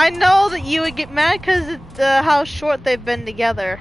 I know that you would get mad because of how short they've been together.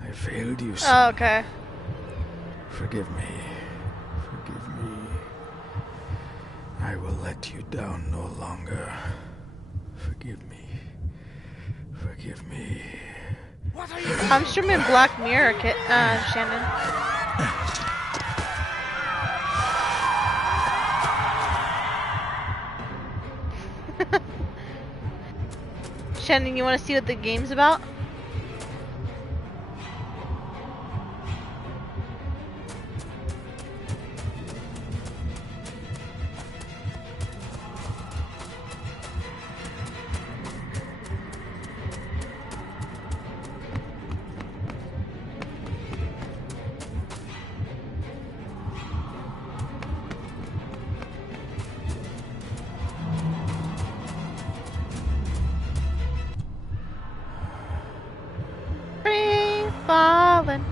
I failed you, Oh, son. okay. Forgive me. Forgive me. I will let you down no longer. Forgive me. Forgive me. What are you? I'm streaming Black Mirror, Shannon. Shannon, you want to see what the game's about? Free falling.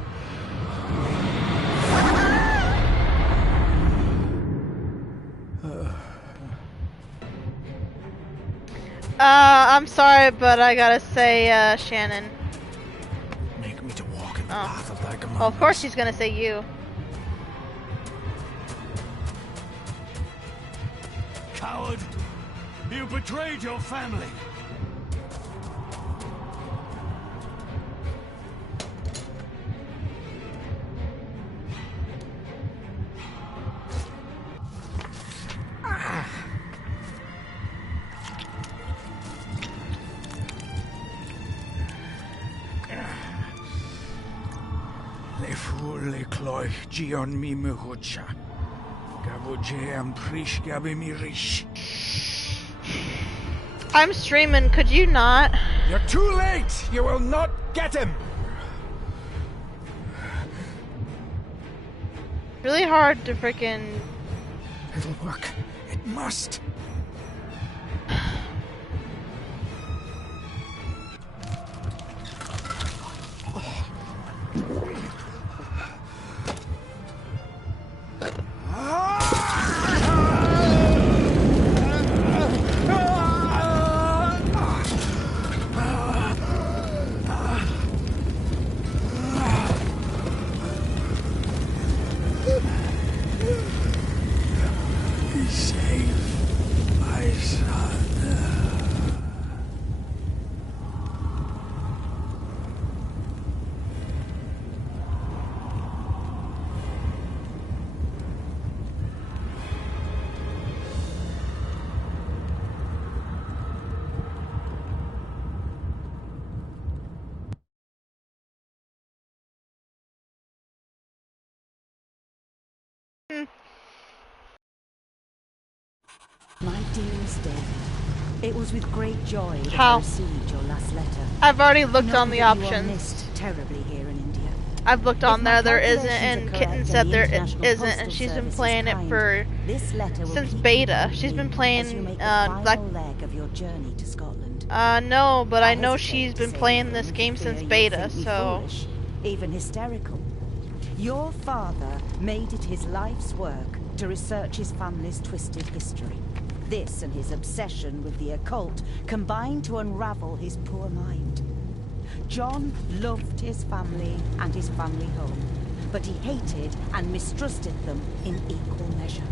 I'm sorry, but I gotta say, Shannon. Make me to walk in the path of thy commandments. Well, of course she's gonna say you. Coward! You betrayed your family! Le fur le cloich gion mi mehucha. Gavoje am prish gabe mi rish. I'm streaming, could you not? You're too late! You will not get him! Really hard to freaking. It'll work. It must. Be safe, my son. My dearest David, it was with great joy that How? I received your last letter. I've already looked Know on the that you are options. missed terribly here in India. I've looked on If my there isn't, calculations and are Kitten correct said and the there International isn't, Postal and she's been Service is playing it kind, for this letter will since keep you beta. She's complete been as you playing make the like final leg of your journey to Scotland. no, but I know hesitate she's to been say playing anything this for game fear since you'll beta, think me so foolish, even hysterical. Your father made it his life's work to research his family's twisted history. This and his obsession with the occult combined to unravel his poor mind. John loved his family and his family home, but he hated and mistrusted them in equal measure.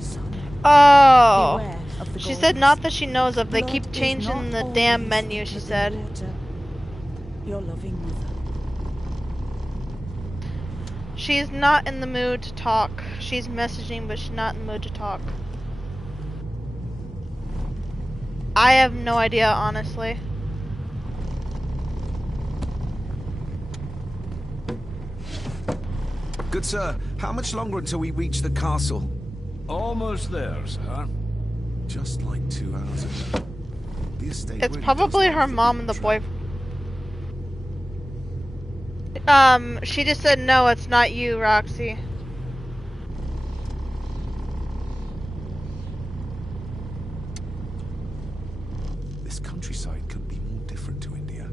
So, oh, beware of the she said Gordons. not that she knows of. They Blood keep is changing not the always damn menu. She thicker said. than water. Your loving mother. She's not in the mood to talk. She's messaging, but she's not in the mood to talk. I have no idea, honestly. Good sir, how much longer until we reach the castle? Almost there, sir. Just like 2 hours ago. The estate It's really probably does her like mom and the being boy. She just said no, it's not you, Roxy. This countryside couldn't be more different to India.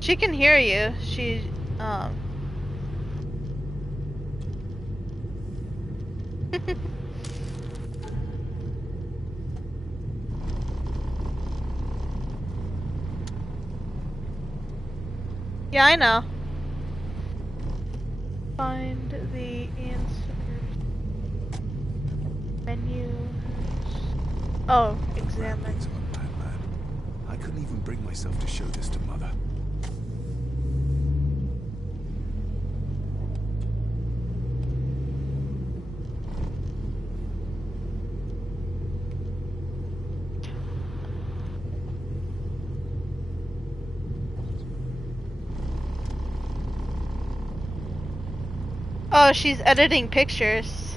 She can hear you. Yeah, I know. Find the answers. Menus. Oh, examine. Ramblings of a madman. I couldn't even bring myself to show this to Mother. Oh, she's editing pictures.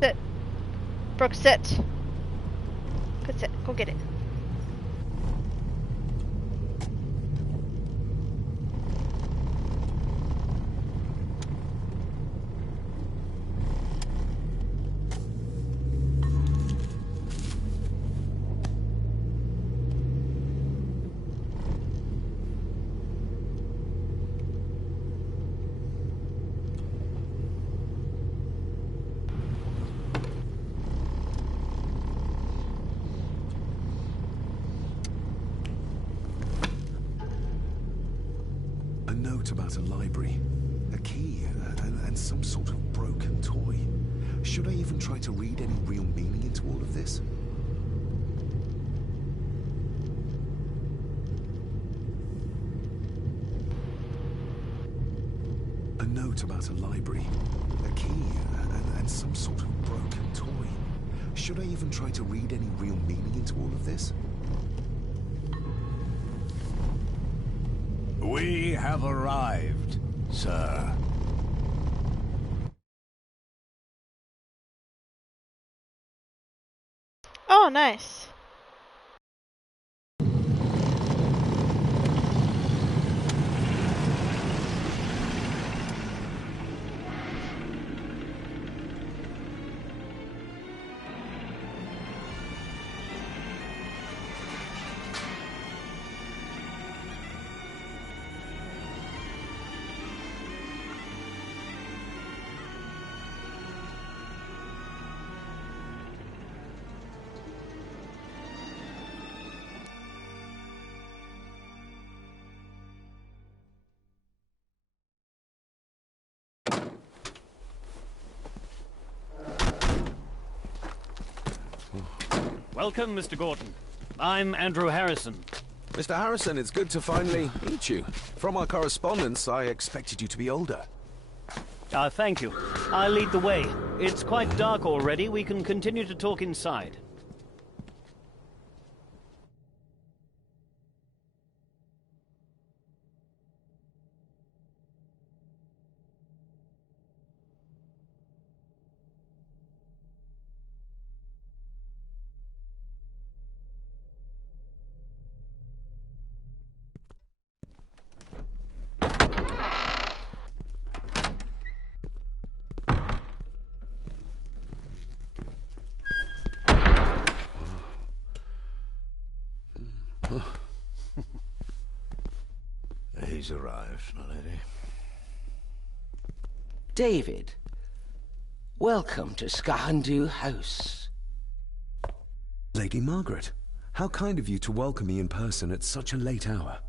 Sit. Brooke, sit. Sit. Go get it. A note about a library, a key, and some sort of broken toy. Should I even try to read any real meaning into all of this? A note about a library, a key, and some sort of broken toy. Should I even try to read any real meaning into all of this? We have arrived, sir. Oh, nice. Welcome, Mr. Gordon. I'm Andrew Harrison. Mr. Harrison, it's good to finally meet you. From our correspondence, I expected you to be older. Thank you. I'll lead the way. It's quite dark already. We can continue to talk inside. He's arrived, my lady. David, welcome to Skahandu House. Lady Margaret, how kind of you to welcome me in person at such a late hour.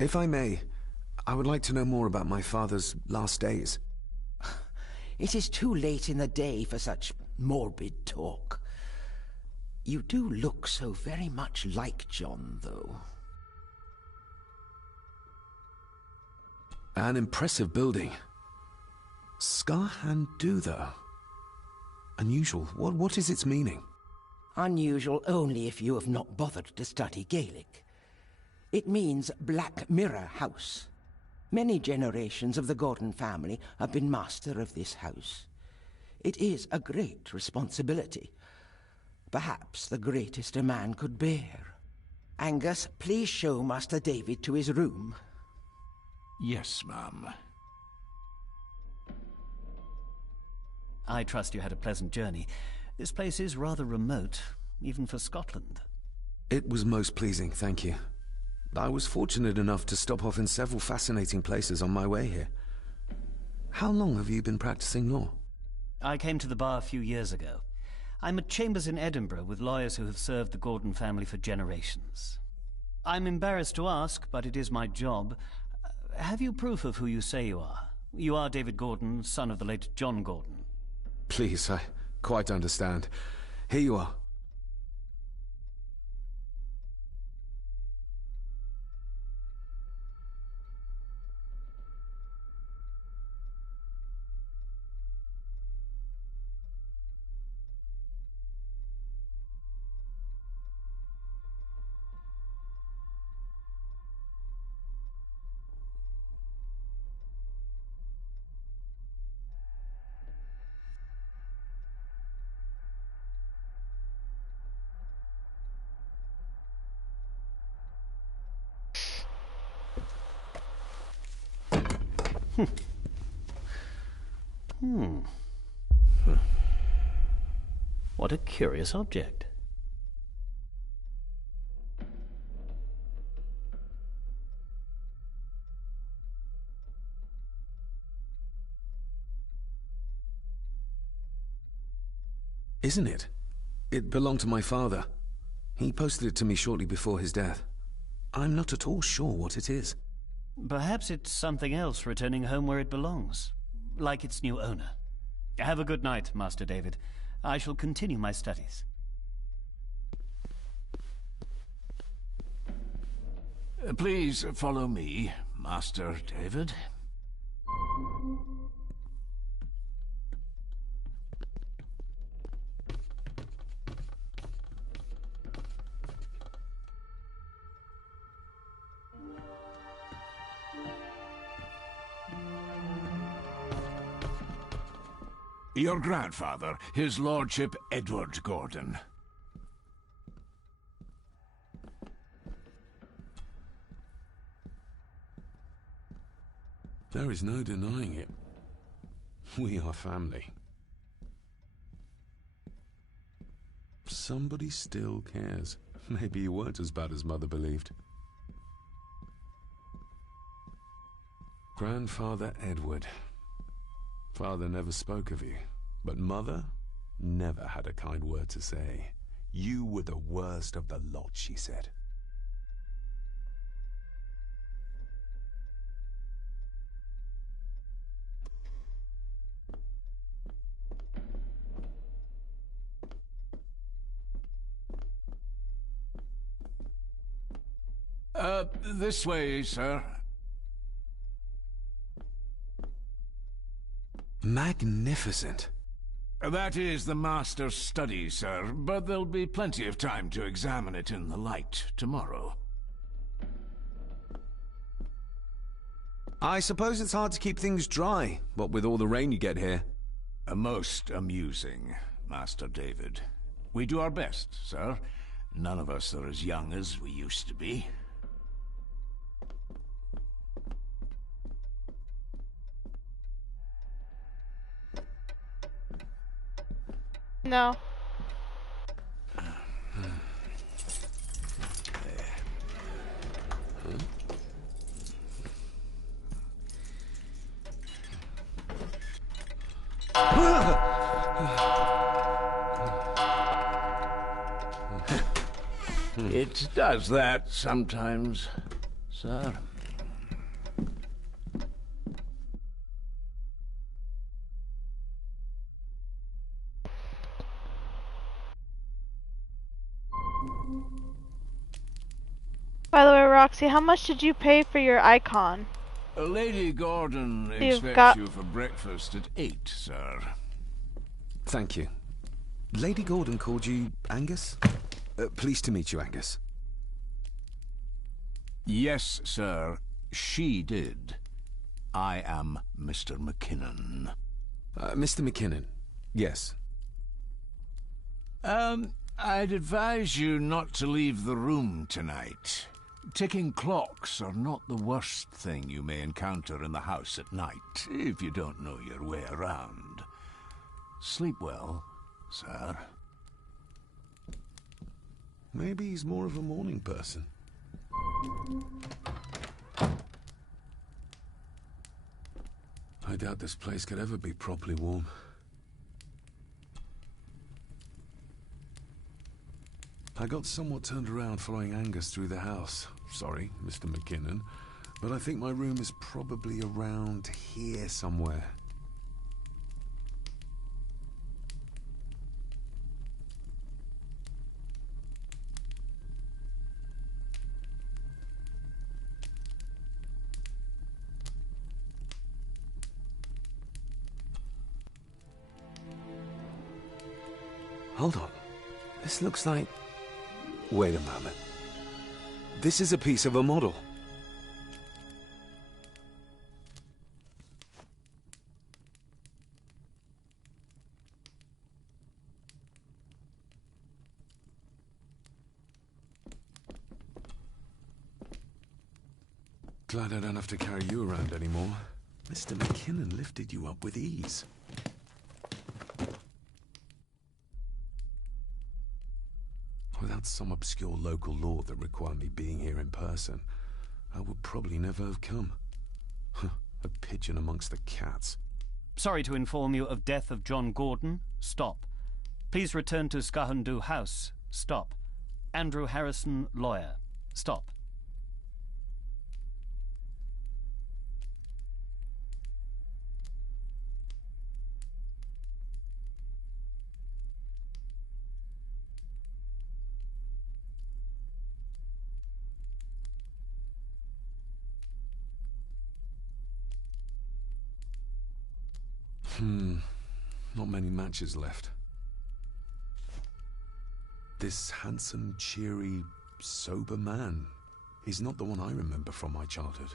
If I may, I would like to know more about my father's last days. It is too late in the day for such morbid talk. You do look so very much like John, though. An impressive building. Skahandu, though. Unusual. What is its meaning? Unusual only if you have not bothered to study Gaelic. It means Black Mirror House. Many generations of the Gordon family have been master of this house. It is a great responsibility. Perhaps the greatest a man could bear. Angus, please show Master David to his room. Yes, ma'am. I trust you had a pleasant journey. This place is rather remote, even for Scotland. It was most pleasing, thank you. I was fortunate enough to stop off in several fascinating places on my way here. How long have you been practicing law? I came to the bar a few years ago. I'm at Chambers in Edinburgh with lawyers who have served the Gordon family for generations. I'm embarrassed to ask, but it is my job. Have you proof of who you say you are? You are David Gordon, son of the late John Gordon. Please, I quite understand. Here you are. What a curious object. Isn't it? It belonged to my father. He posted it to me shortly before his death. I'm not at all sure what it is. Perhaps it's something else returning home where it belongs, like its new owner. Have a good night, Master David. I shall continue my studies. Please follow me, Master David. Your grandfather, his lordship Edward Gordon. There is no denying it. We are family. Somebody still cares. Maybe you weren't as bad as Mother believed. Grandfather Edward. Father never spoke of you, but Mother never had a kind word to say. You were the worst of the lot, she said. This way, sir. Magnificent. That is the master's study, sir, but there'll be plenty of time to examine it in the light tomorrow. I suppose it's hard to keep things dry, what with all the rain you get here. Most amusing, Master David. We do our best, sir. None of us are as young as we used to be. No. It does that sometimes, sir. By the way, Roxy, how much did you pay for your icon? Lady Gordon You've expects got- you for breakfast at 8, sir. Thank you. Lady Gordon called you Angus? Pleased to meet you, Angus. Yes, sir. She did. I am Mr. McKinnon. Mr. McKinnon. Yes. I'd advise you not to leave the room tonight. Ticking clocks are not the worst thing you may encounter in the house at night, if you don't know your way around. Sleep well, sir. Maybe he's more of a morning person. I doubt this place could ever be properly warm. I got somewhat turned around following Angus through the house. Sorry, Mr. McKinnon, but I think my room is probably around here somewhere. Hold on. This looks like... Wait a moment. This is a piece of a model. Glad I don't have to carry you around anymore. Mr. McKinnon lifted you up with ease. Without some obscure local law that required me being here in person, I would probably never have come. A pigeon amongst the cats. Sorry to inform you of death of John Gordon. Stop. Please return to Skahandu House. Stop. Andrew Harrison, lawyer. Stop. Not many matches left. This handsome, cheery, sober man is not the one I remember from my childhood.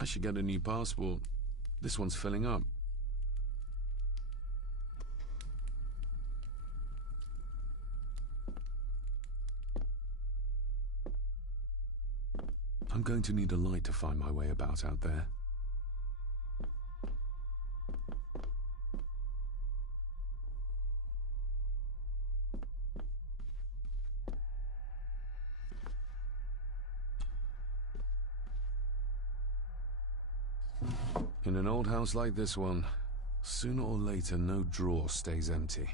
I should get a new passport. This one's filling up. I'm going to need a light to find my way about out there. In an old house like this one, sooner or later no drawer stays empty.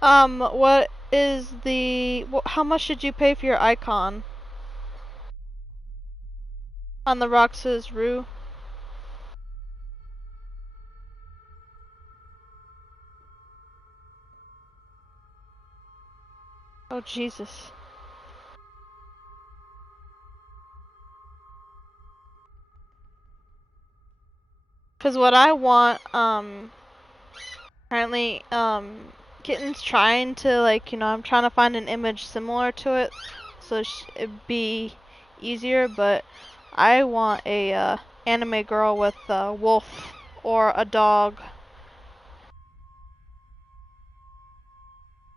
What is the... how much did you pay for your icon? On the Roxas Rue? Oh, Jesus. Cause what I want, apparently, Kitten's trying to, like, you know, I'm trying to find an image similar to it, so it'd be easier, but I want a, anime girl with a wolf or a dog.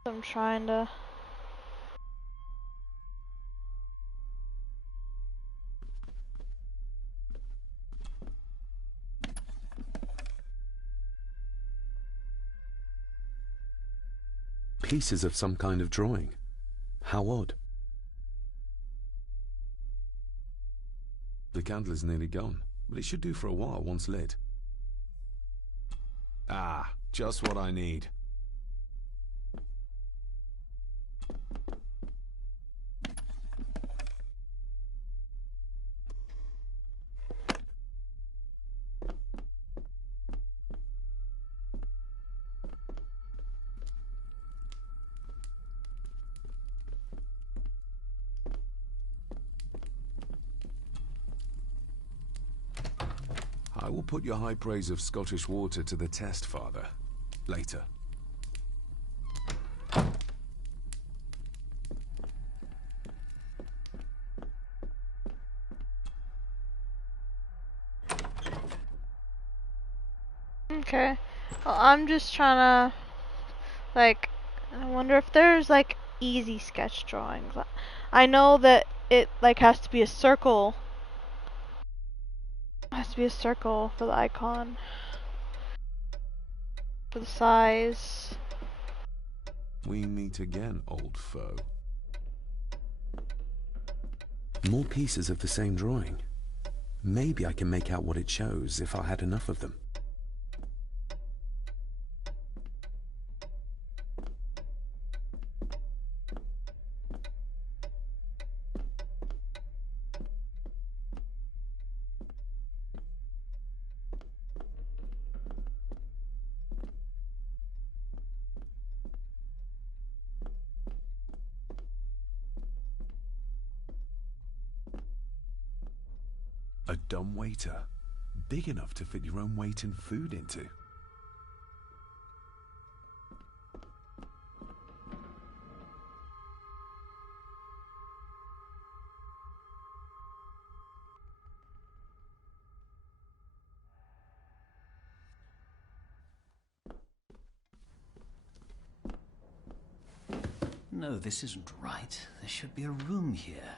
I'm trying to... Pieces of some kind of drawing. How odd. The candle is nearly gone, but it should do for a while once lit. Ah, just what I need. I will put your high praise of Scottish water to the test, Father. Later. Okay. Well, I'm just trying to, like, I wonder if there's, like, easy sketch drawings. I know that it, like, has to be a circle. It has to be a circle for the icon. For the size. We meet again, old foe. More pieces of the same drawing. Maybe I can make out what it shows if I had enough of them. A dumbwaiter, big enough to fit your own weight in food into. No, this isn't right. There should be a room here.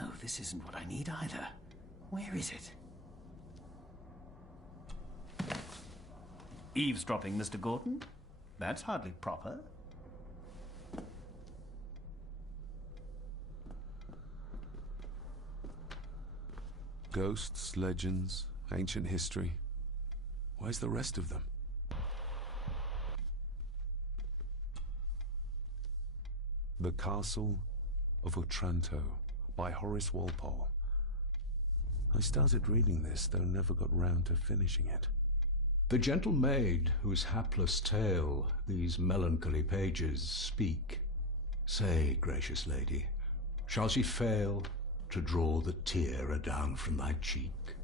No, this isn't what I need either. Where is it? Eavesdropping, Mr. Gordon? That's hardly proper. Ghosts, legends, ancient history. Where's the rest of them? The Castle of Otranto by Horace Walpole. I started reading this, though never got round to finishing it. The gentle maid whose hapless tale these melancholy pages speak. Say, gracious lady, shall she fail to draw the tear adown from thy cheek?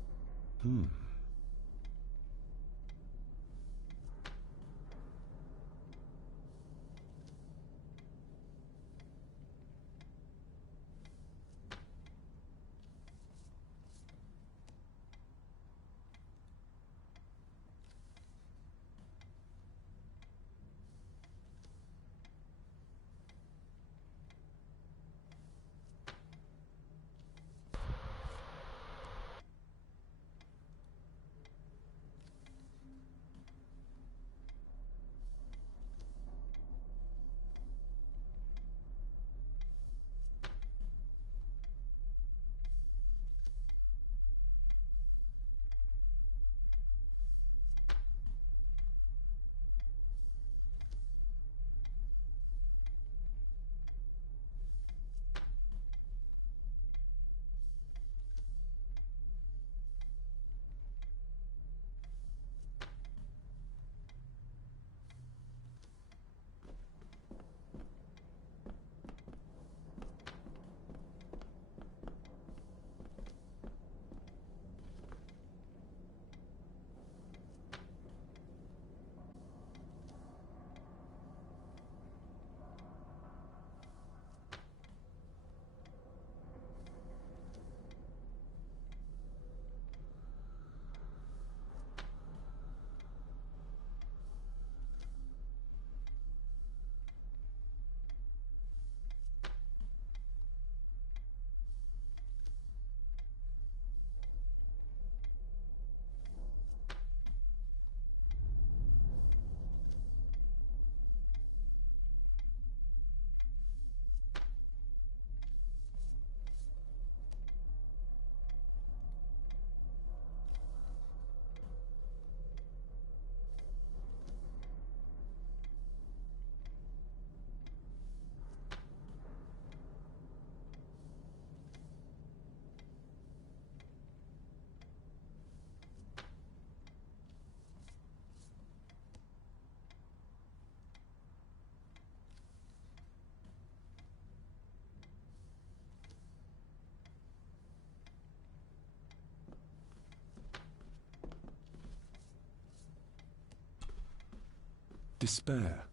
Despair,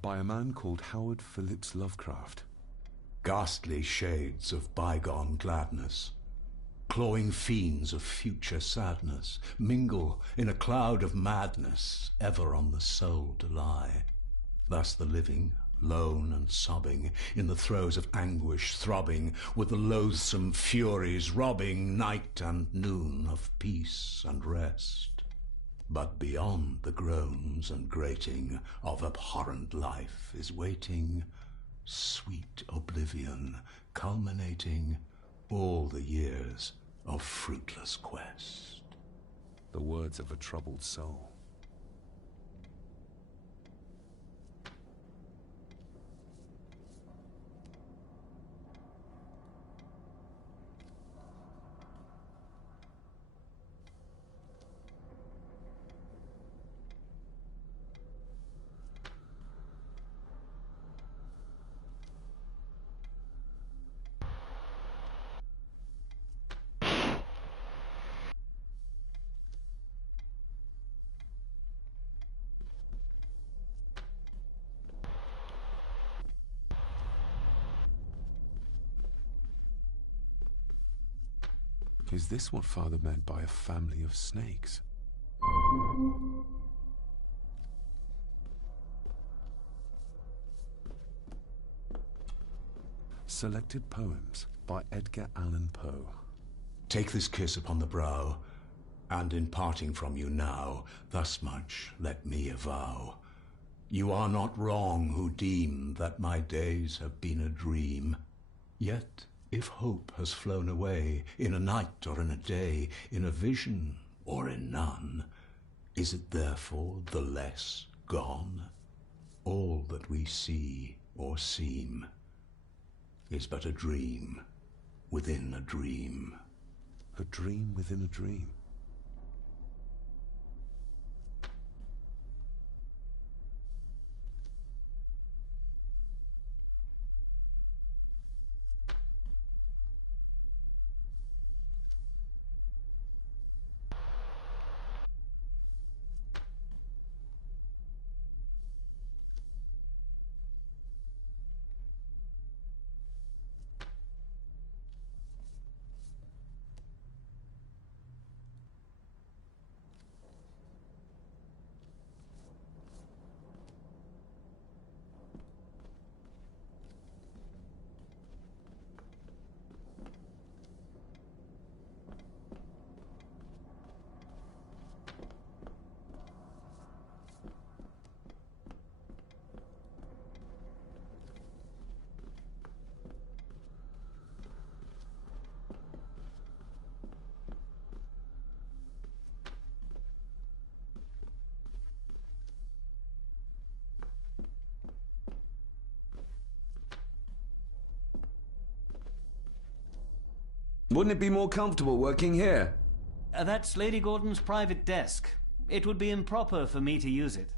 by a man called Howard Phillips Lovecraft. Ghastly shades of bygone gladness, clawing fiends of future sadness, mingle in a cloud of madness, ever on the soul to lie. Thus the living, lone and sobbing, in the throes of anguish throbbing, with the loathsome furies robbing night and noon of peace and rest. But beyond the groans and grating of abhorrent life is waiting sweet oblivion, culminating all the years of fruitless quest. The words of a troubled soul. Is this what Father meant by a family of snakes? Selected Poems by Edgar Allan Poe. Take this kiss upon the brow, and in parting from you now, thus much let me avow. You are not wrong who deem that my days have been a dream. Yet, if hope has flown away, in a night or in a day, in a vision or in none, is it therefore the less gone? All that we see or seem is but a dream within a dream. A dream within a dream. Wouldn't it be more comfortable working here? That's Lady Gordon's private desk. It would be improper for me to use it.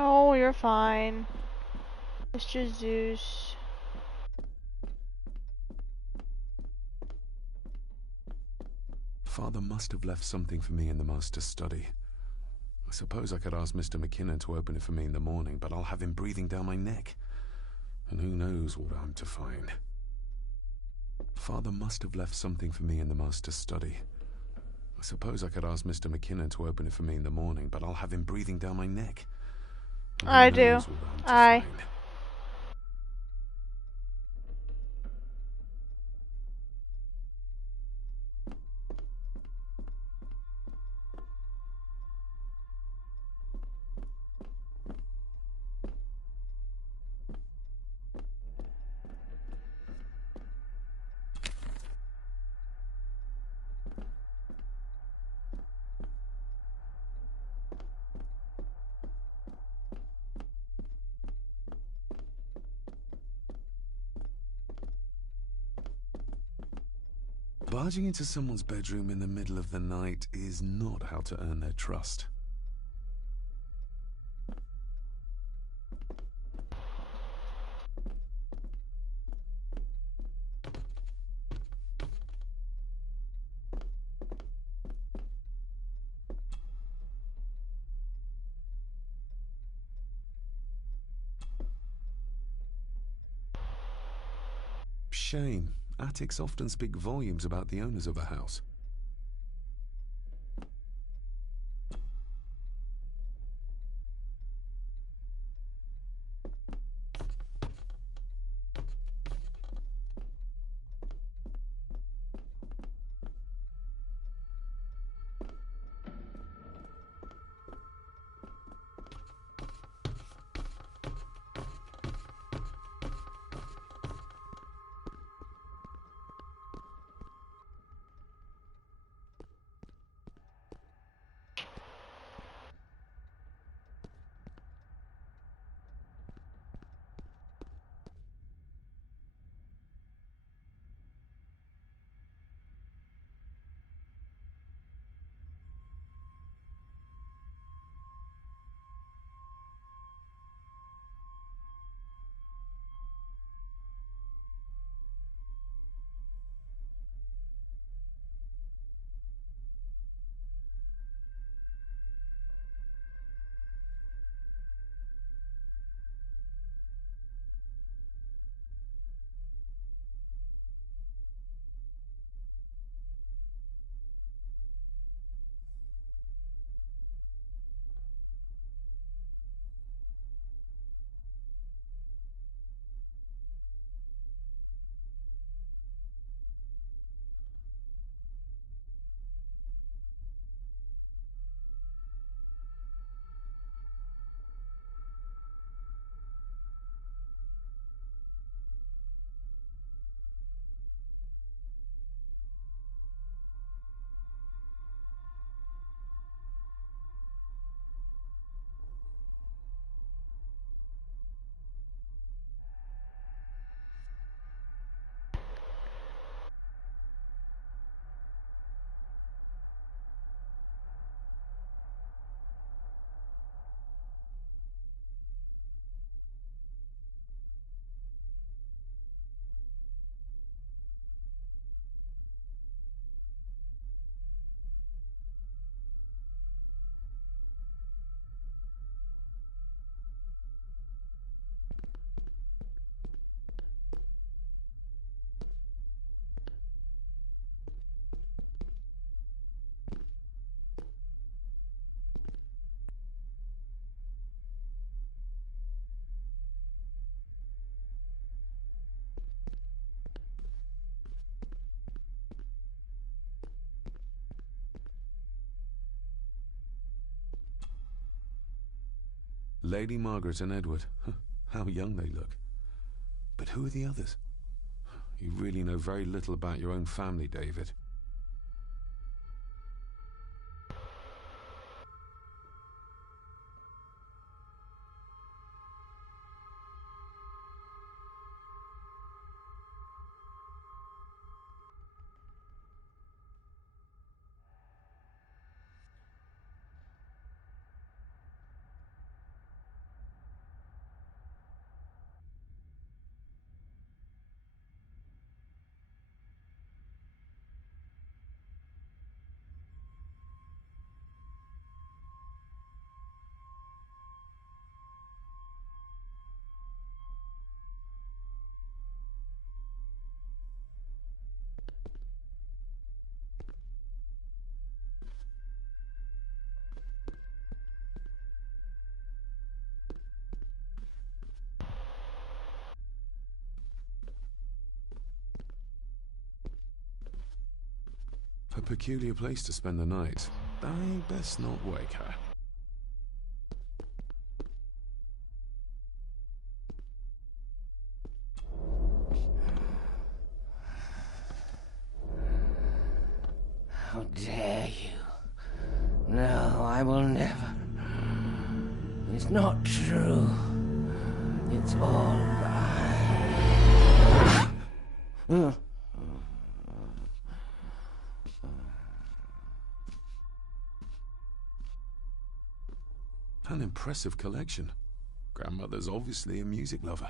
Oh, you're fine. Mr. Zeus. Father must have left something for me in the master's study. I suppose I could ask Mr. McKinnon to open it for me in the morning, but I'll have him breathing down my neck. And who knows what I'm to find. Father must have left something for me in the master's study. I suppose I could ask Mr. McKinnon to open it for me in the morning, but I'll have him breathing down my neck. And who I do. knows what I'm to find. Barging into someone's bedroom in the middle of the night is not how to earn their trust. Shame. Attics often speak volumes about the owners of a house. Lady Margaret and Edward. How young they look. But who are the others? You really know very little about your own family, David. peculiar place to spend the night. I best not wake her. How dare you? No, I will never. It's not true. It's all mine. An impressive collection. Grandmother's obviously a music lover.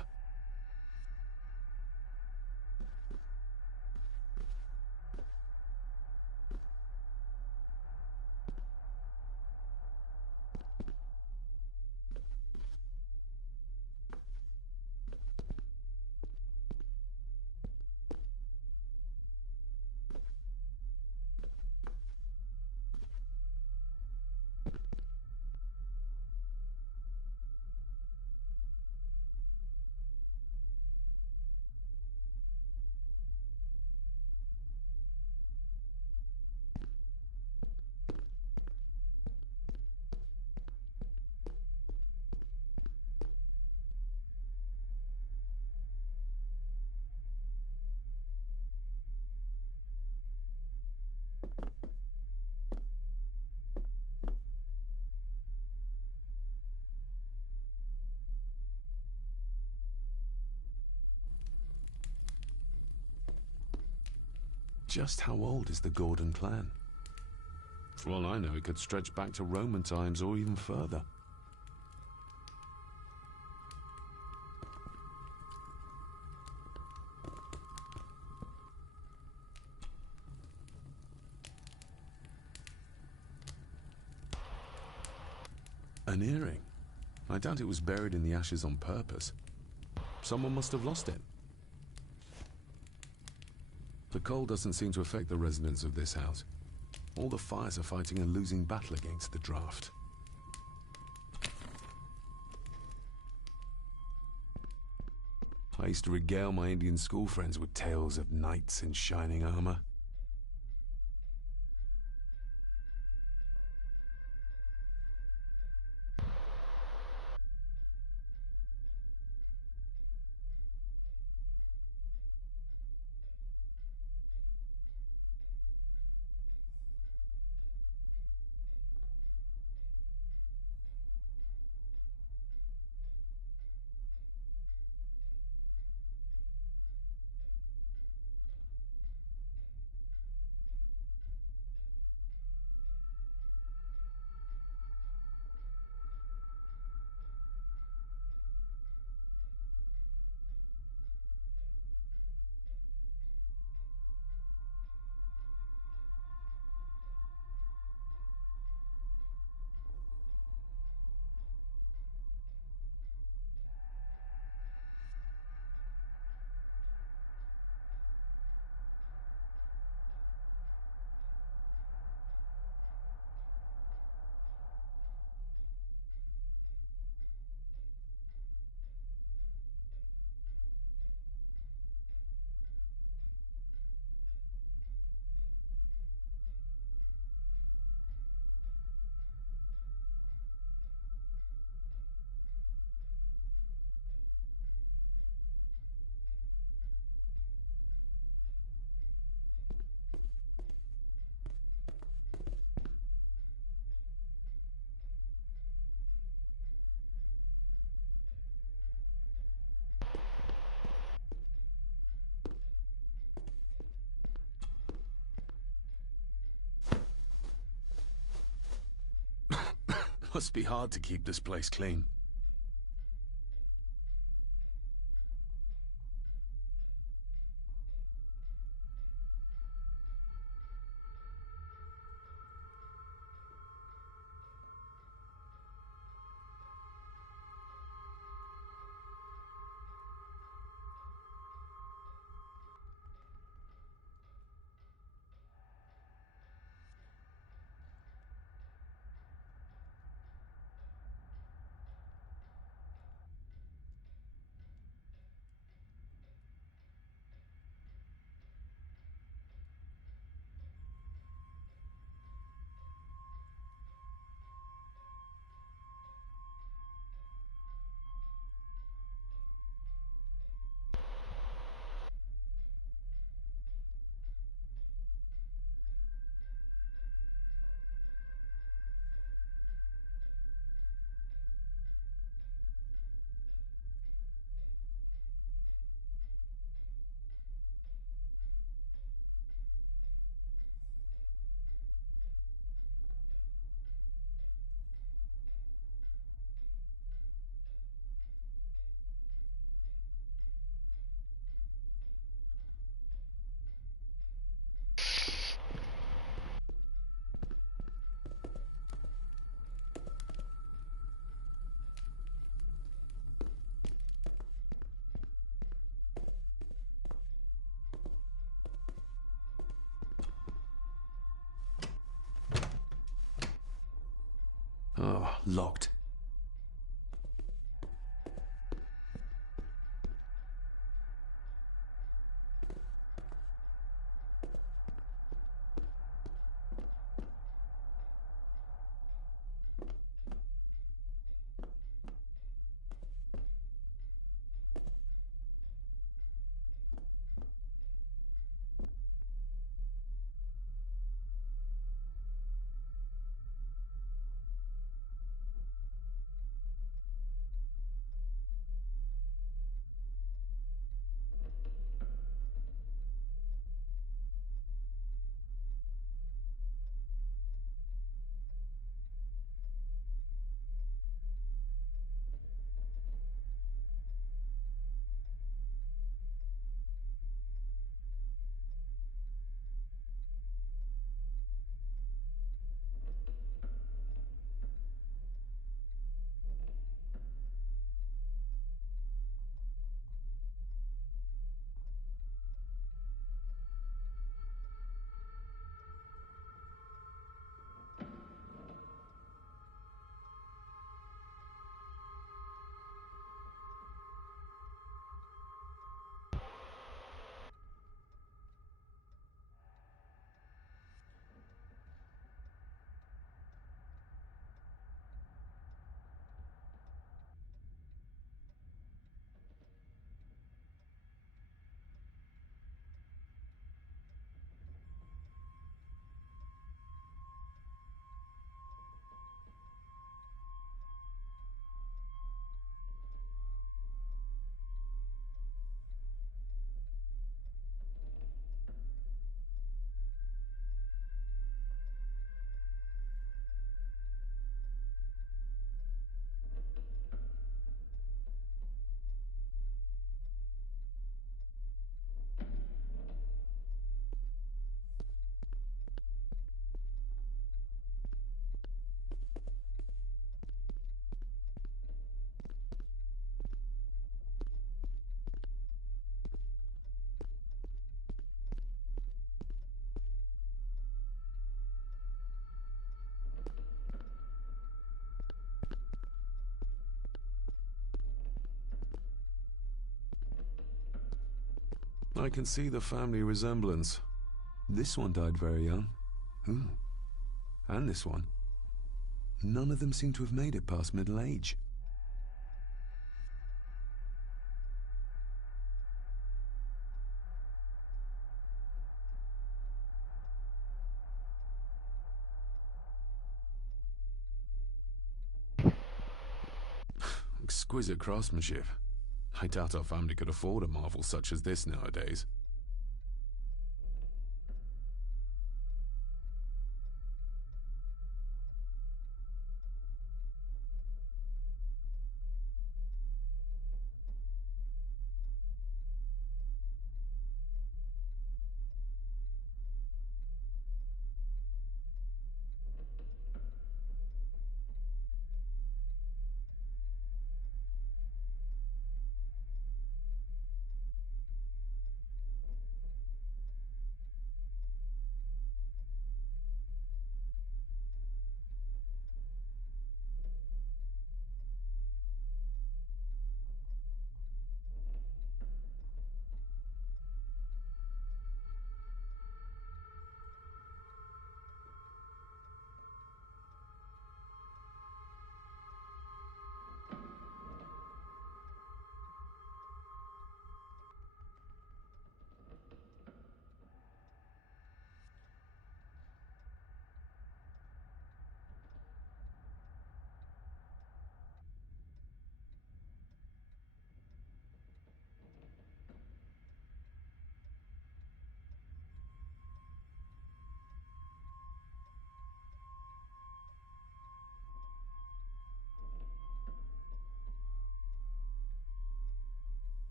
Just how old is the Gordon clan? For all I know, it could stretch back to Roman times or even further. An earring. I doubt it was buried in the ashes on purpose. Someone must have lost it. The cold doesn't seem to affect the residents of this house. All the fires are fighting a losing battle against the draft. I used to regale my Indian school friends with tales of knights in shining armor. Must be hard to keep this place clean. Oh, locked. I can see the family resemblance. This one died very young. And this one. None of them seem to have made it past middle age. Exquisite craftsmanship. I doubt our family could afford a marvel such as this nowadays.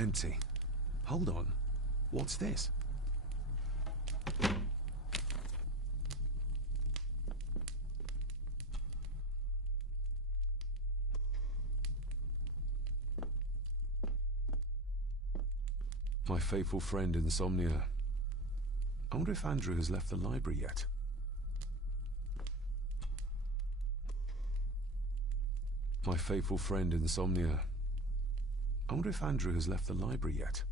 Empty. Hold on. What's this? My faithful friend Insomnia. I wonder if Andrew has left the library yet. My faithful friend Insomnia. I wonder if Andrew has left the library yet.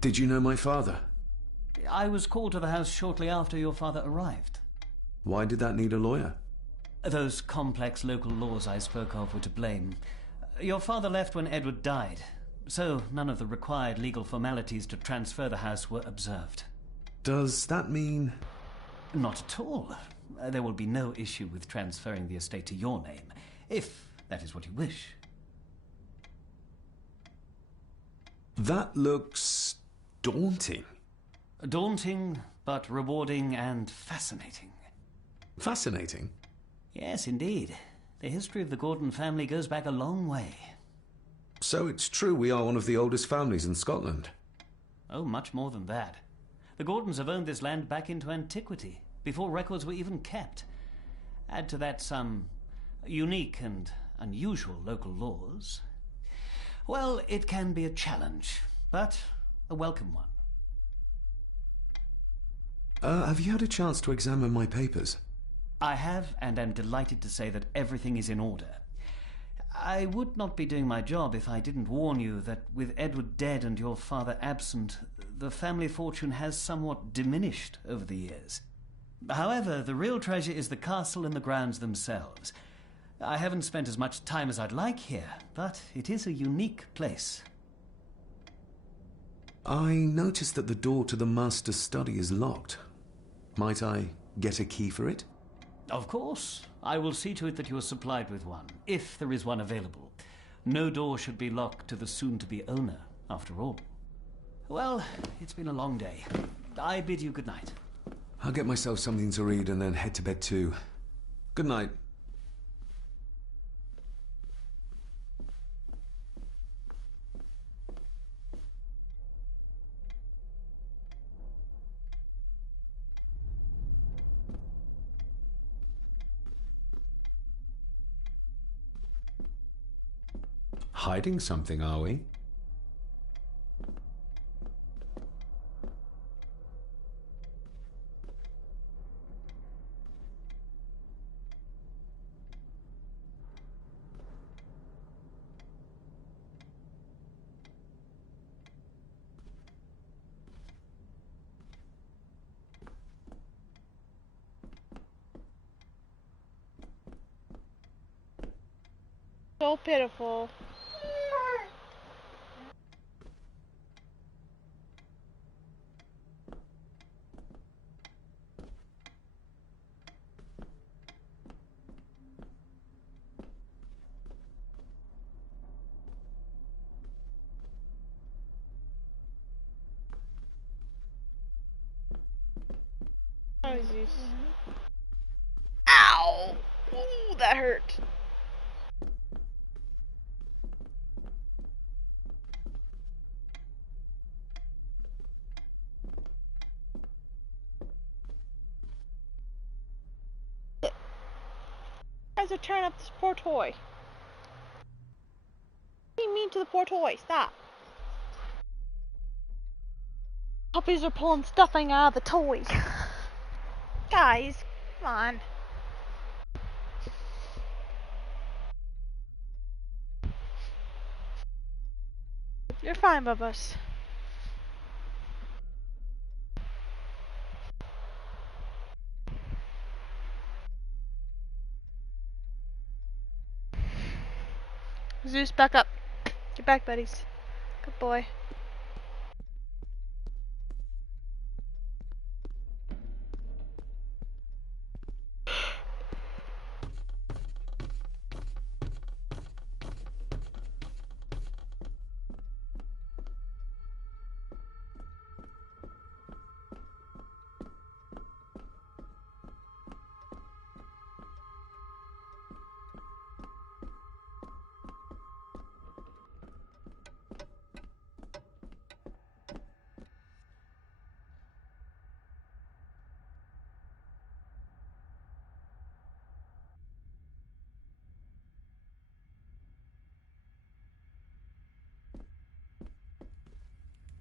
Did you know my father? I was called to the house shortly after your father arrived. Why did that need a lawyer? Those complex local laws I spoke of were to blame. Your father left when Edward died, so none of the required legal formalities to transfer the house were observed. Does that mean... Not at all. There will be no issue with transferring the estate to your name, if that is what you wish. That looks... daunting. Daunting, but rewarding and fascinating. Fascinating? Yes, indeed. The history of the Gordon family goes back a long way. So it's true we are one of the oldest families in Scotland? Oh, much more than that. The Gordons have owned this land back into antiquity, before records were even kept. Add to that some unique and unusual local laws. Well, it can be a challenge, but a welcome one. Have you had a chance to examine my papers? I have, and am delighted to say that everything is in order. I would not be doing my job if I didn't warn you that with Edward dead and your father absent, the family fortune has somewhat diminished over the years. However, the real treasure is the castle and the grounds themselves. I haven't spent as much time as I'd like here, but it is a unique place. I noticed that the door to the master's study is locked. Might I get a key for it? Of course. I will see to it that you are supplied with one, if there is one available. No door should be locked to the soon-to-be owner, after all. Well, it's been a long day. I bid you good night. I'll get myself something to read and then head to bed too. Good night. Hiding something, are we? So pitiful. Oh, jeez. Ow! Ooh, that hurt. Guys are tearing up this poor toy. Be mean to the poor toy. Stop. Puppies are pulling stuffing out of the toy. Guys, come on. You're fine, Bubba's. Zeus, back up. Get back, buddies. Good boy.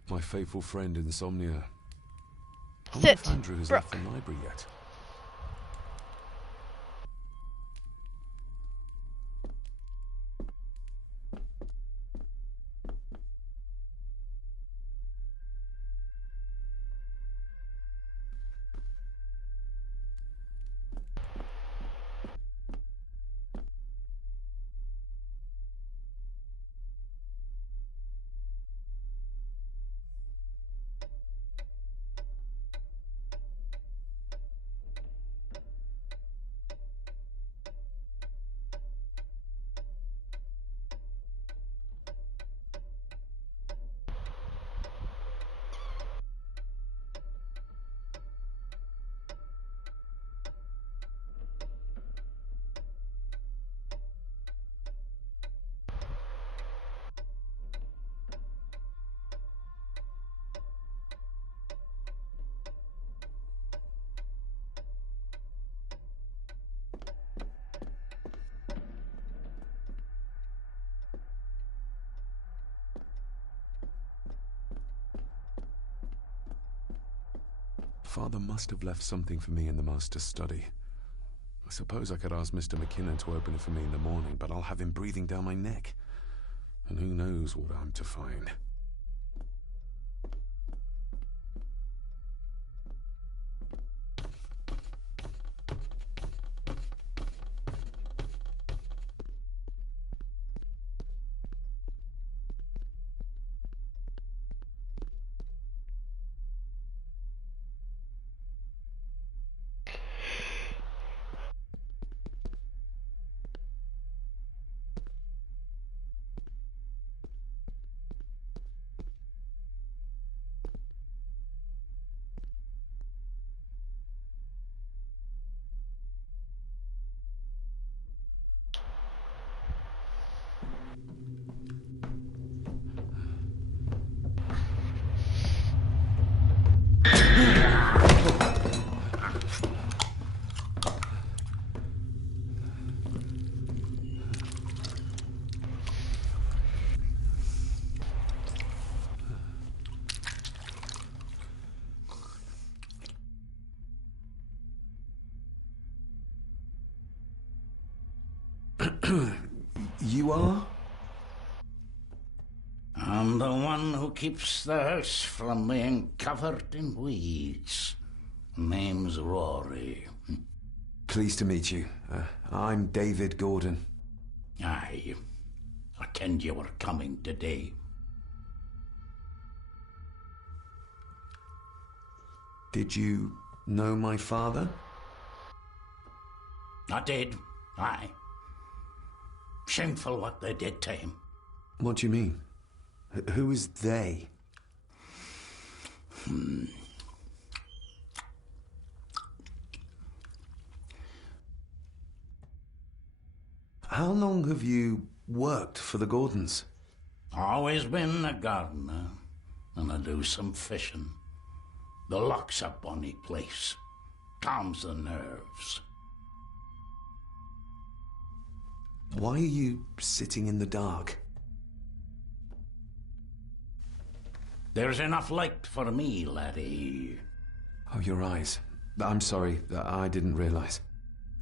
My faithful friend Insomnia. I wonder Sit, if Andrew has left the library yet. Father must have left something for me in the master's study. I suppose I could ask Mr. McKinnon to open it for me in the morning, but I'll have him breathing down my neck. And who knows what I'm to find. You are? I'm the one who keeps the house from being covered in weeds. Name's Rory. Pleased to meet you. I'm David Gordon. Aye. I kenned you were coming today. Did you know my father? I did, aye. Shameful what they did to him. What do you mean? Who is they? How long have you worked for the Gordons? Always been a gardener, and I do some fishing. The loch's a bonny place. Calms the nerves. Why are you sitting in the dark? There's enough light for me, laddie. Oh, your eyes. I'm sorry, I didn't realize.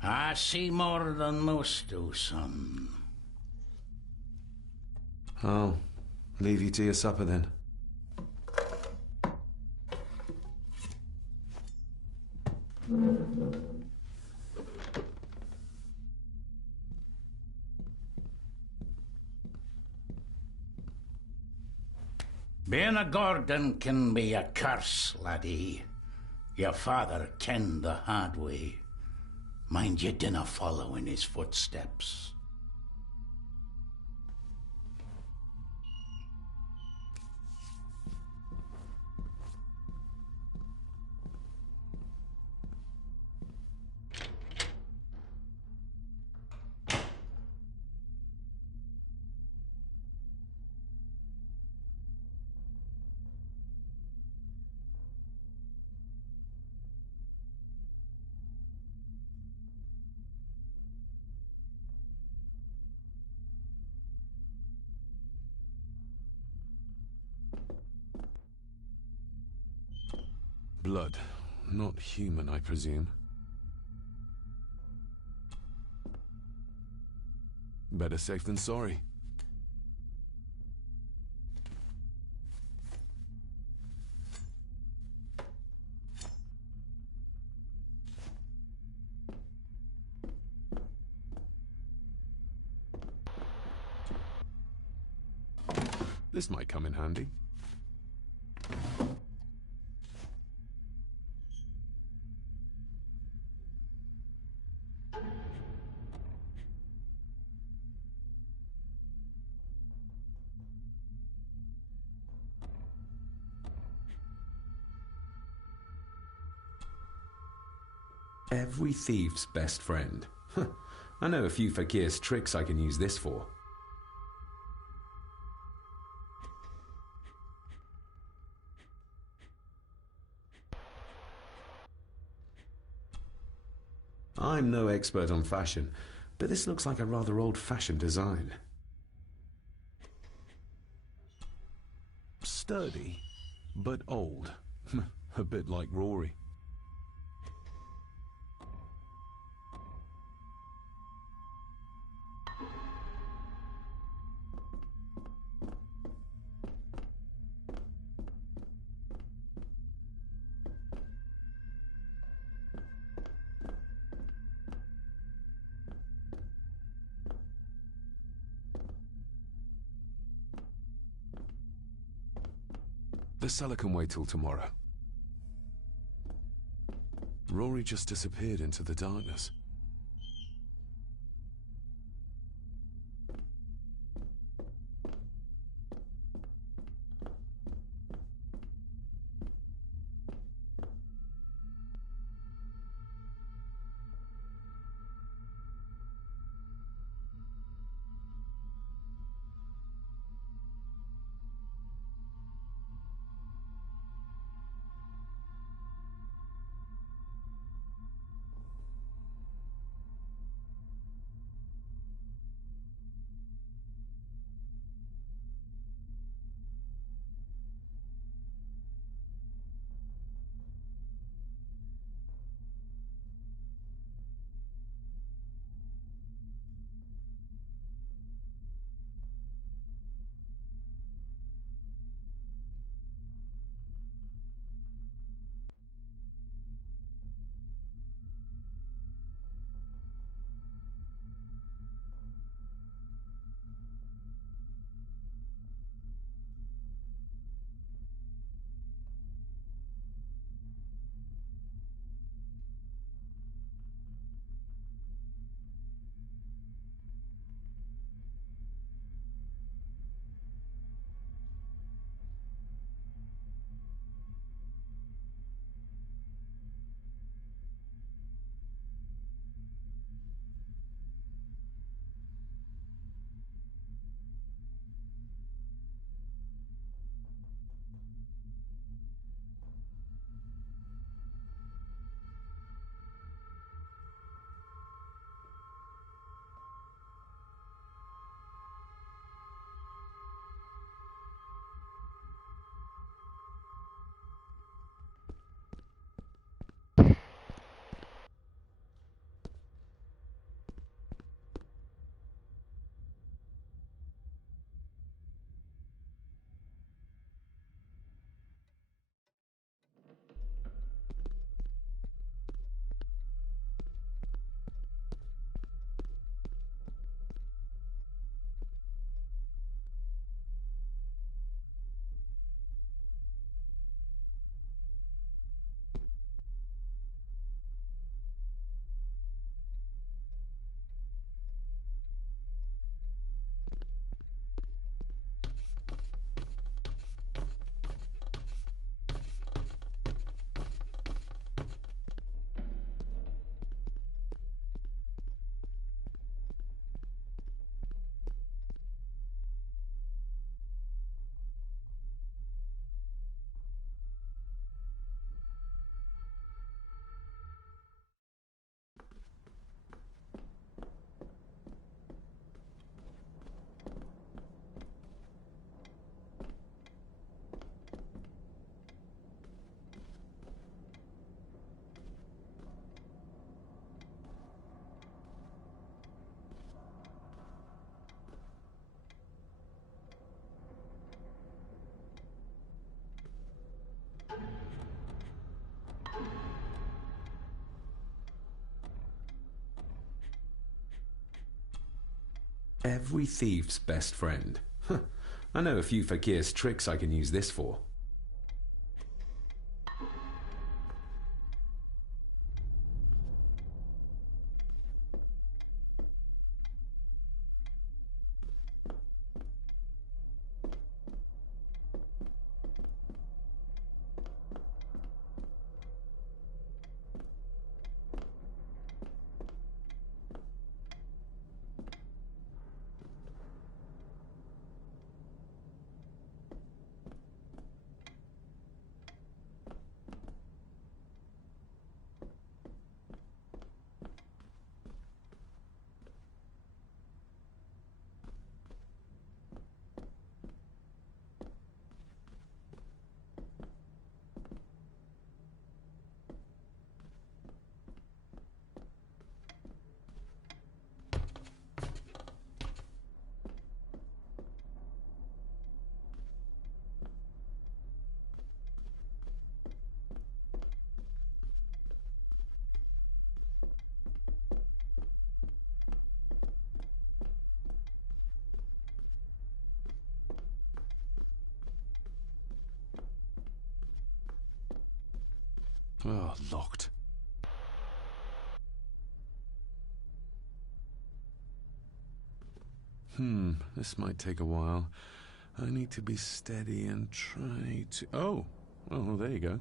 I see more than most do, son. I'll leave you to your supper then. Being a Gordon can be a curse, laddie. Your father kenned the hard way. Mind you dinna follow in his footsteps. Blood. Not human, I presume. Better safe than sorry. This might come in handy. Every thief's best friend. I know a few fakir's tricks I can use this for. I'm no expert on fashion, but this looks like a rather old-fashioned design. Sturdy, but old. A bit like Rory. The cellar can wait till tomorrow. Rory just disappeared into the darkness. Every thief's best friend. Huh. I know a few fakir's tricks I can use this for. Oh, locked. This might take a while. I need to be steady and try to... Oh, there you go.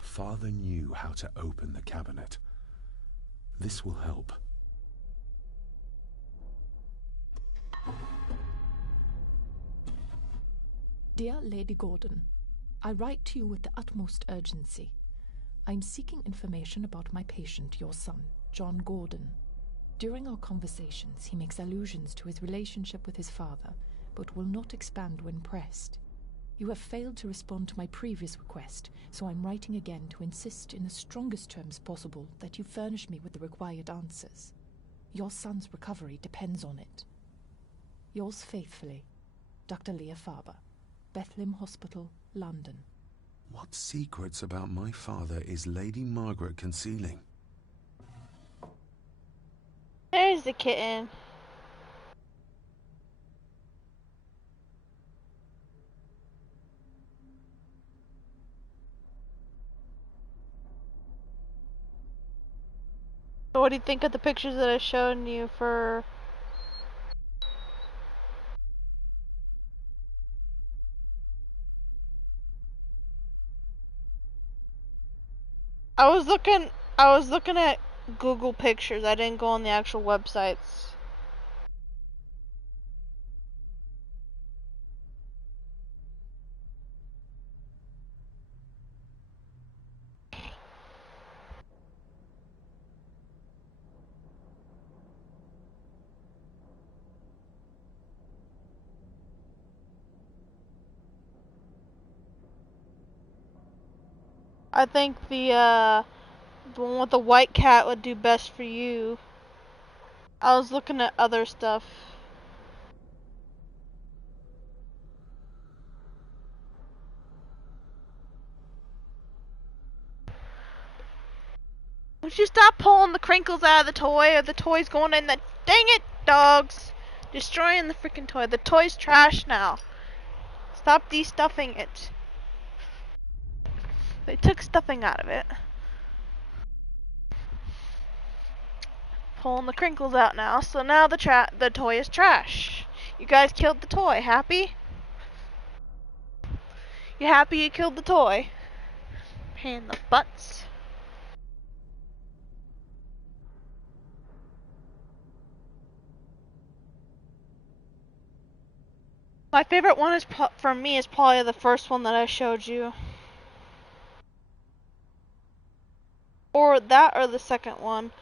Father knew how to open the cabinet. This will help. Dear Lady Gordon, I write to you with the utmost urgency. I'm seeking information about my patient, your son, John Gordon. During our conversations, he makes allusions to his relationship with his father, but will not expand when pressed. You have failed to respond to my previous request, so I'm writing again to insist in the strongest terms possible that you furnish me with the required answers. Your son's recovery depends on it. Yours faithfully, Dr. Leah Faber, Bethlehem Hospital, London. What secrets about my father is Lady Margaret concealing? There's the kitten. So what do you think of the pictures that I've shown you for... I was looking at Google Pictures. I didn't go on the actual websites. I think the one with the white cat would do best for you. I was looking at other stuff. Would you stop pulling the crinkles out of the toy, or the toy's going in the... Dang it, dogs! Destroying the freaking toy. The toy's trash now. Stop de-stuffing it. They took stuffing out of it. Pulling the crinkles out now, so now the toy is trash. You guys killed the toy. Happy? You happy you killed the toy? Pain in the butts. My favorite one is for me is probably the first one that I showed you. Or that, or the second one.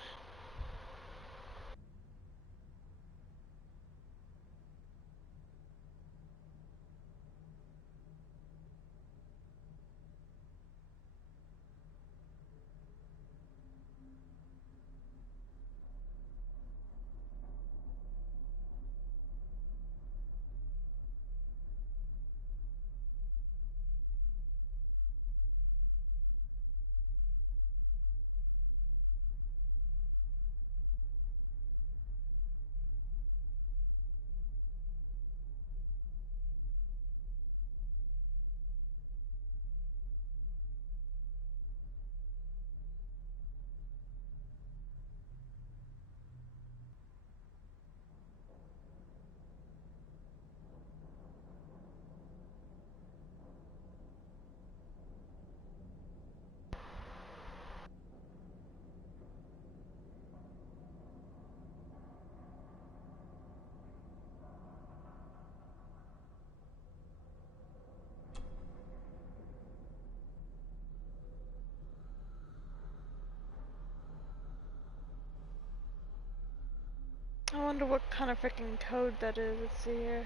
wonder what kind of freaking code that is. Let's see here.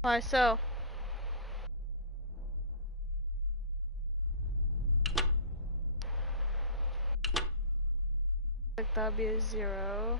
Why so? Like that'd be a 0.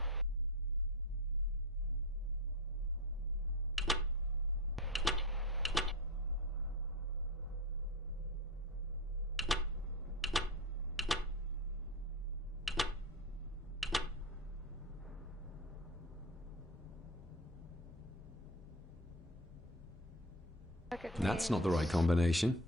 That's not the right combination.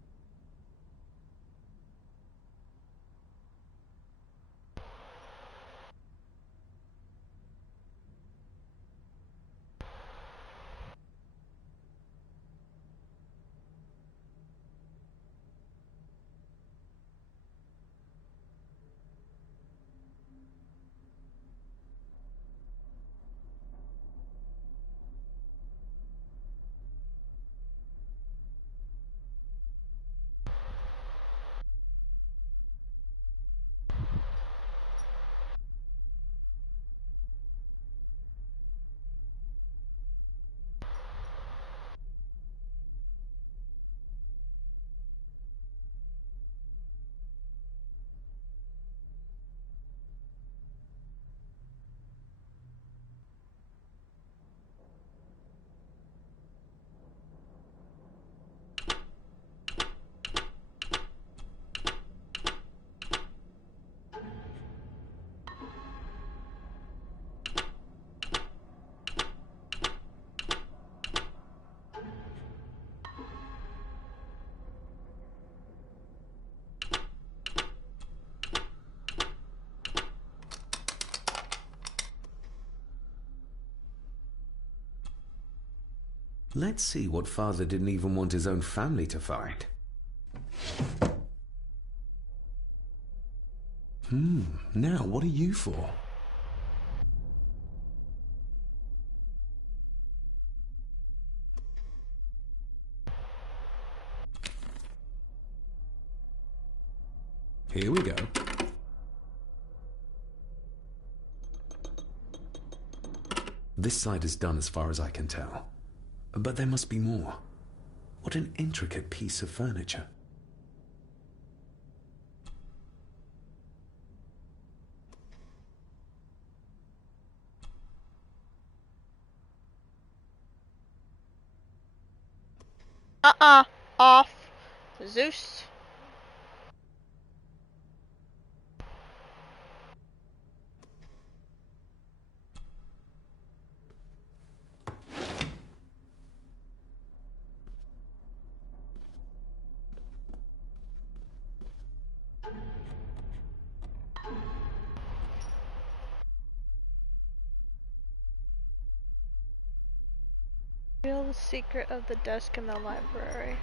Let's see what Father didn't even want his own family to find. Now what are you for? Here we go. This side is done as far as I can tell. But there must be more. What an intricate piece of furniture. Off. Zeus. Reveal the secret of the desk in the library.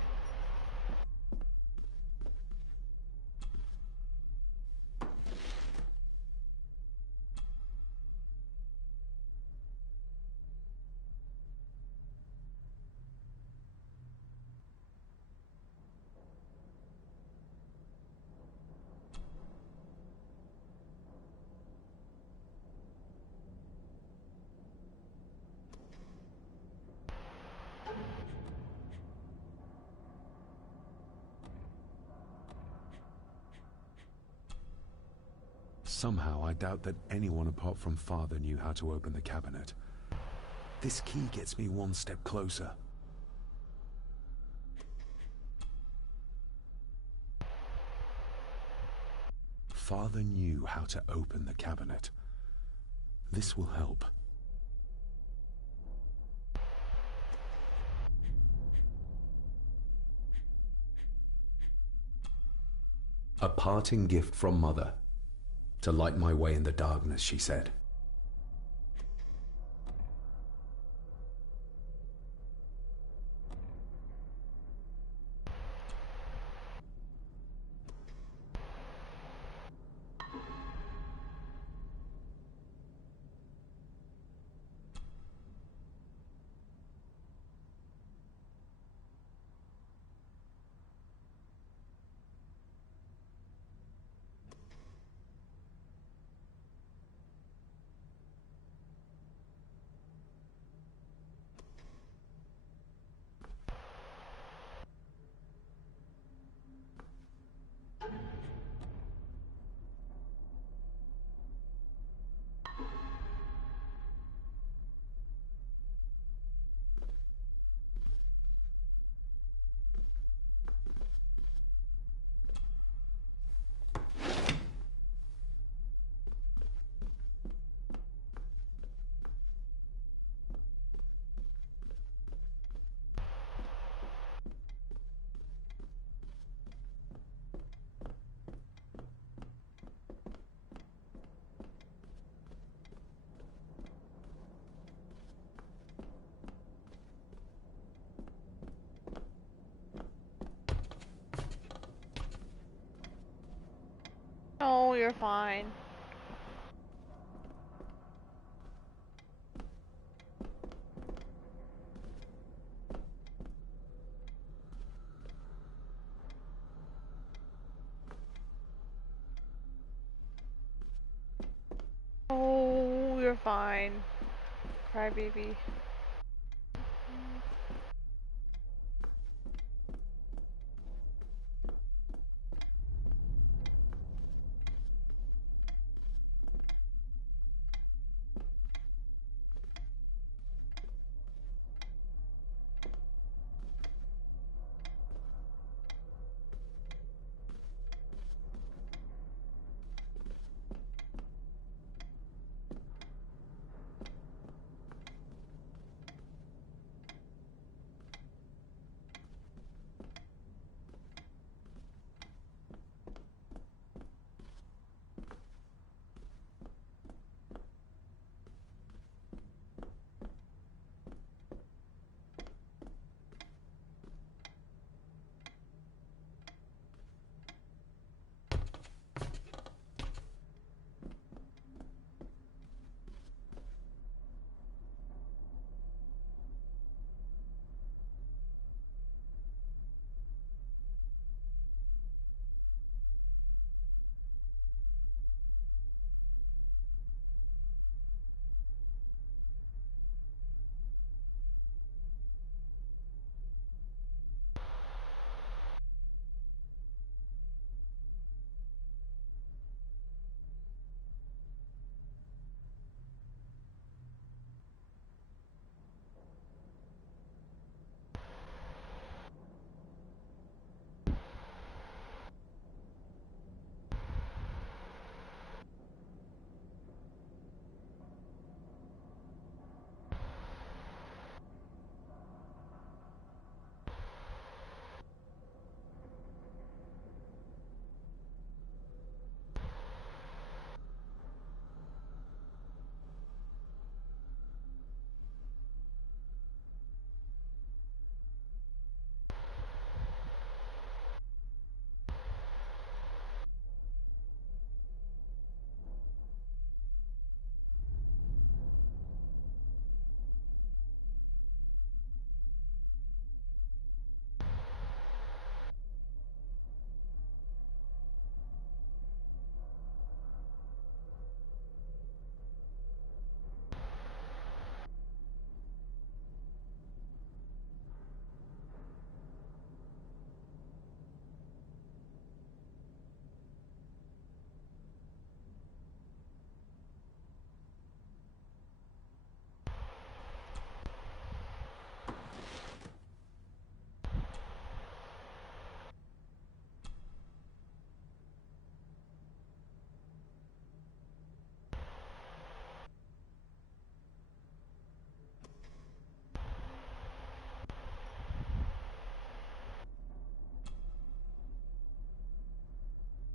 Somehow, I doubt that anyone apart from Father knew how to open the cabinet. This key gets me one step closer. Father knew how to open the cabinet. This will help. A parting gift from Mother. To light my way in the darkness, she said. you're fine. Oh, you're fine. Crybaby.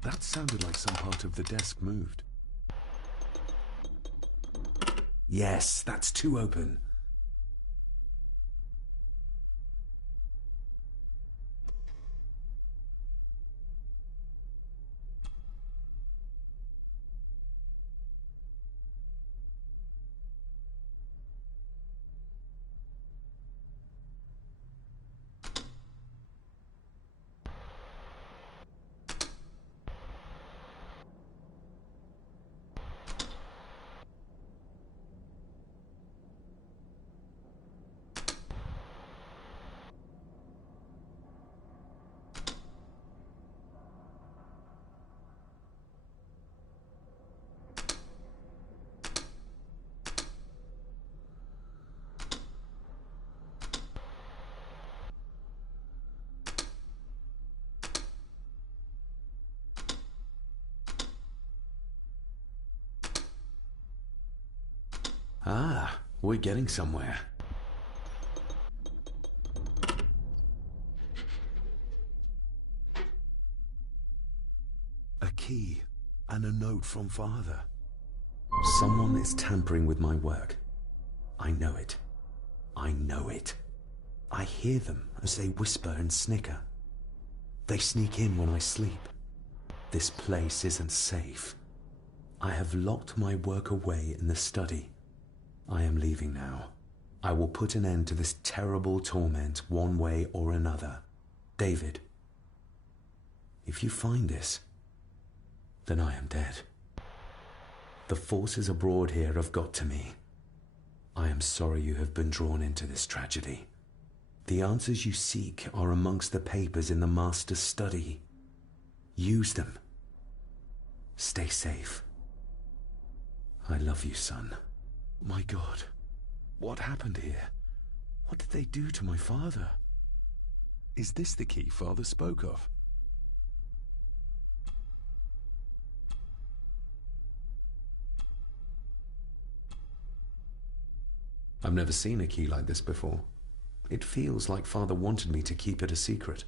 That sounded like some part of the desk moved. Yes, that's two open. Ah, we're getting somewhere. A key and a note from Father. Someone is tampering with my work. I know it. I know it. I hear them as they whisper and snicker. They sneak in when I sleep. This place isn't safe. I have locked my work away in the study. I am leaving now. I will put an end to this terrible torment one way or another. David, if you find this, then I am dead. The forces abroad here have got to me. I am sorry you have been drawn into this tragedy. The answers you seek are amongst the papers in the Master's study. Use them. Stay safe. I love you, son. My God, what happened here? What did they do to my father? Is this the key Father spoke of? I've never seen a key like this before. It feels like Father wanted me to keep it a secret.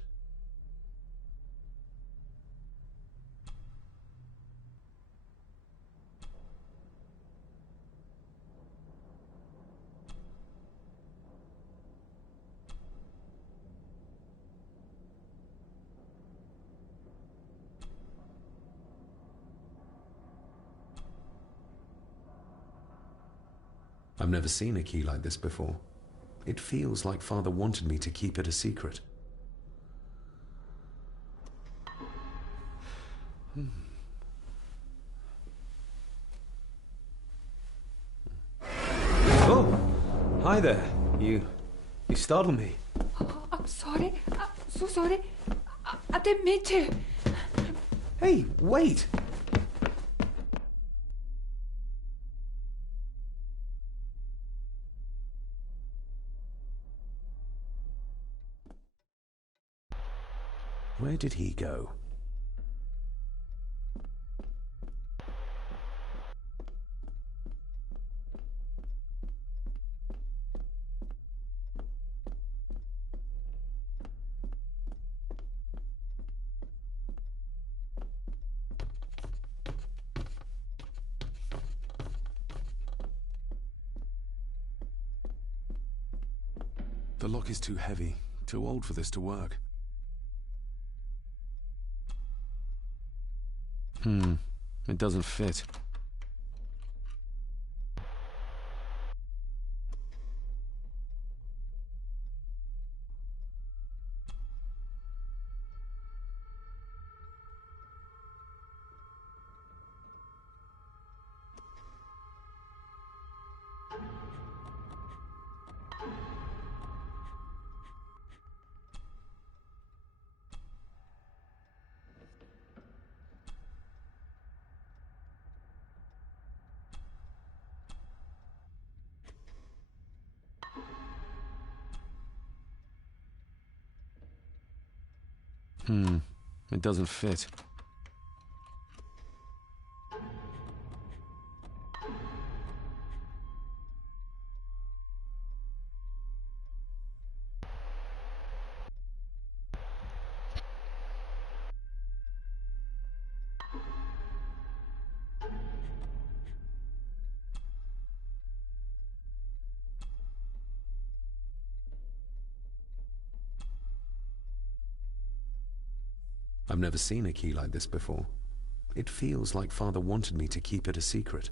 I've never seen a key like this before. It feels like Father wanted me to keep it a secret. Oh! Hi there. You startled me. Oh, I'm sorry. I'm so sorry. I didn't mean to. Hey, wait! Where did he go? The lock is too heavy, too old for this to work. It doesn't fit. It doesn't fit. I've never seen a key like this before. It feels like Father wanted me to keep it a secret.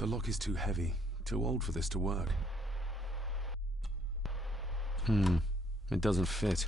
The lock is too heavy, too old for this to work. It doesn't fit.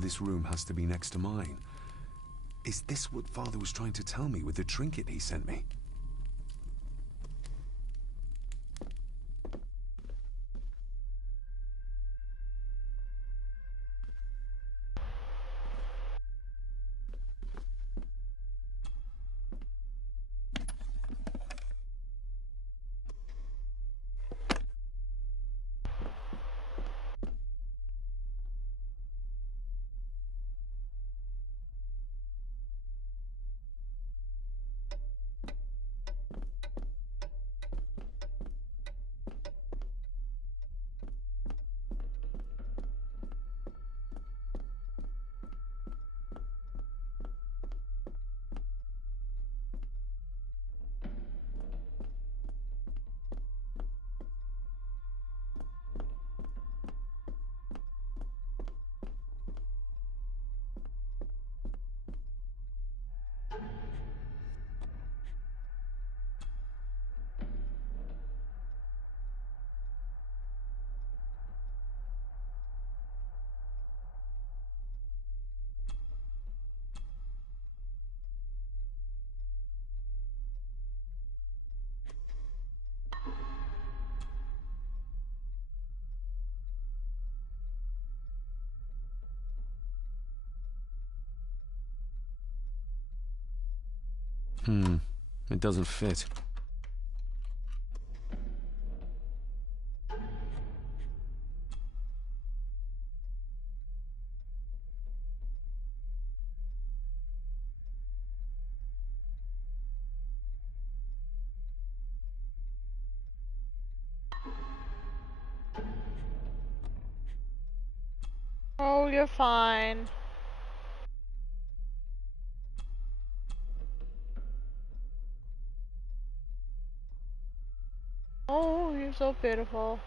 This room has to be next to mine. Is this what Father was trying to tell me with the trinket he sent me? It doesn't fit. Oh, you're fine. Oh, you're so beautiful.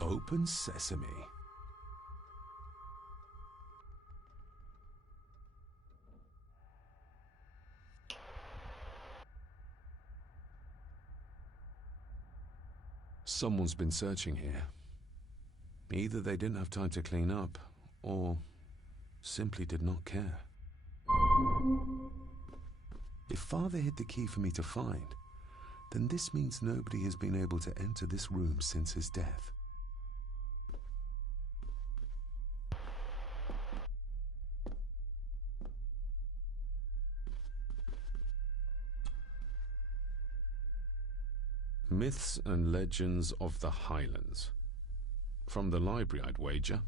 Open sesame. Someone's been searching here. Either they didn't have time to clean up, or simply did not care. If Father hid the key for me to find, then this means nobody has been able to enter this room since his death. Myths and Legends of the Highlands. From the library, I'd wager.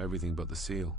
Everything but the seal.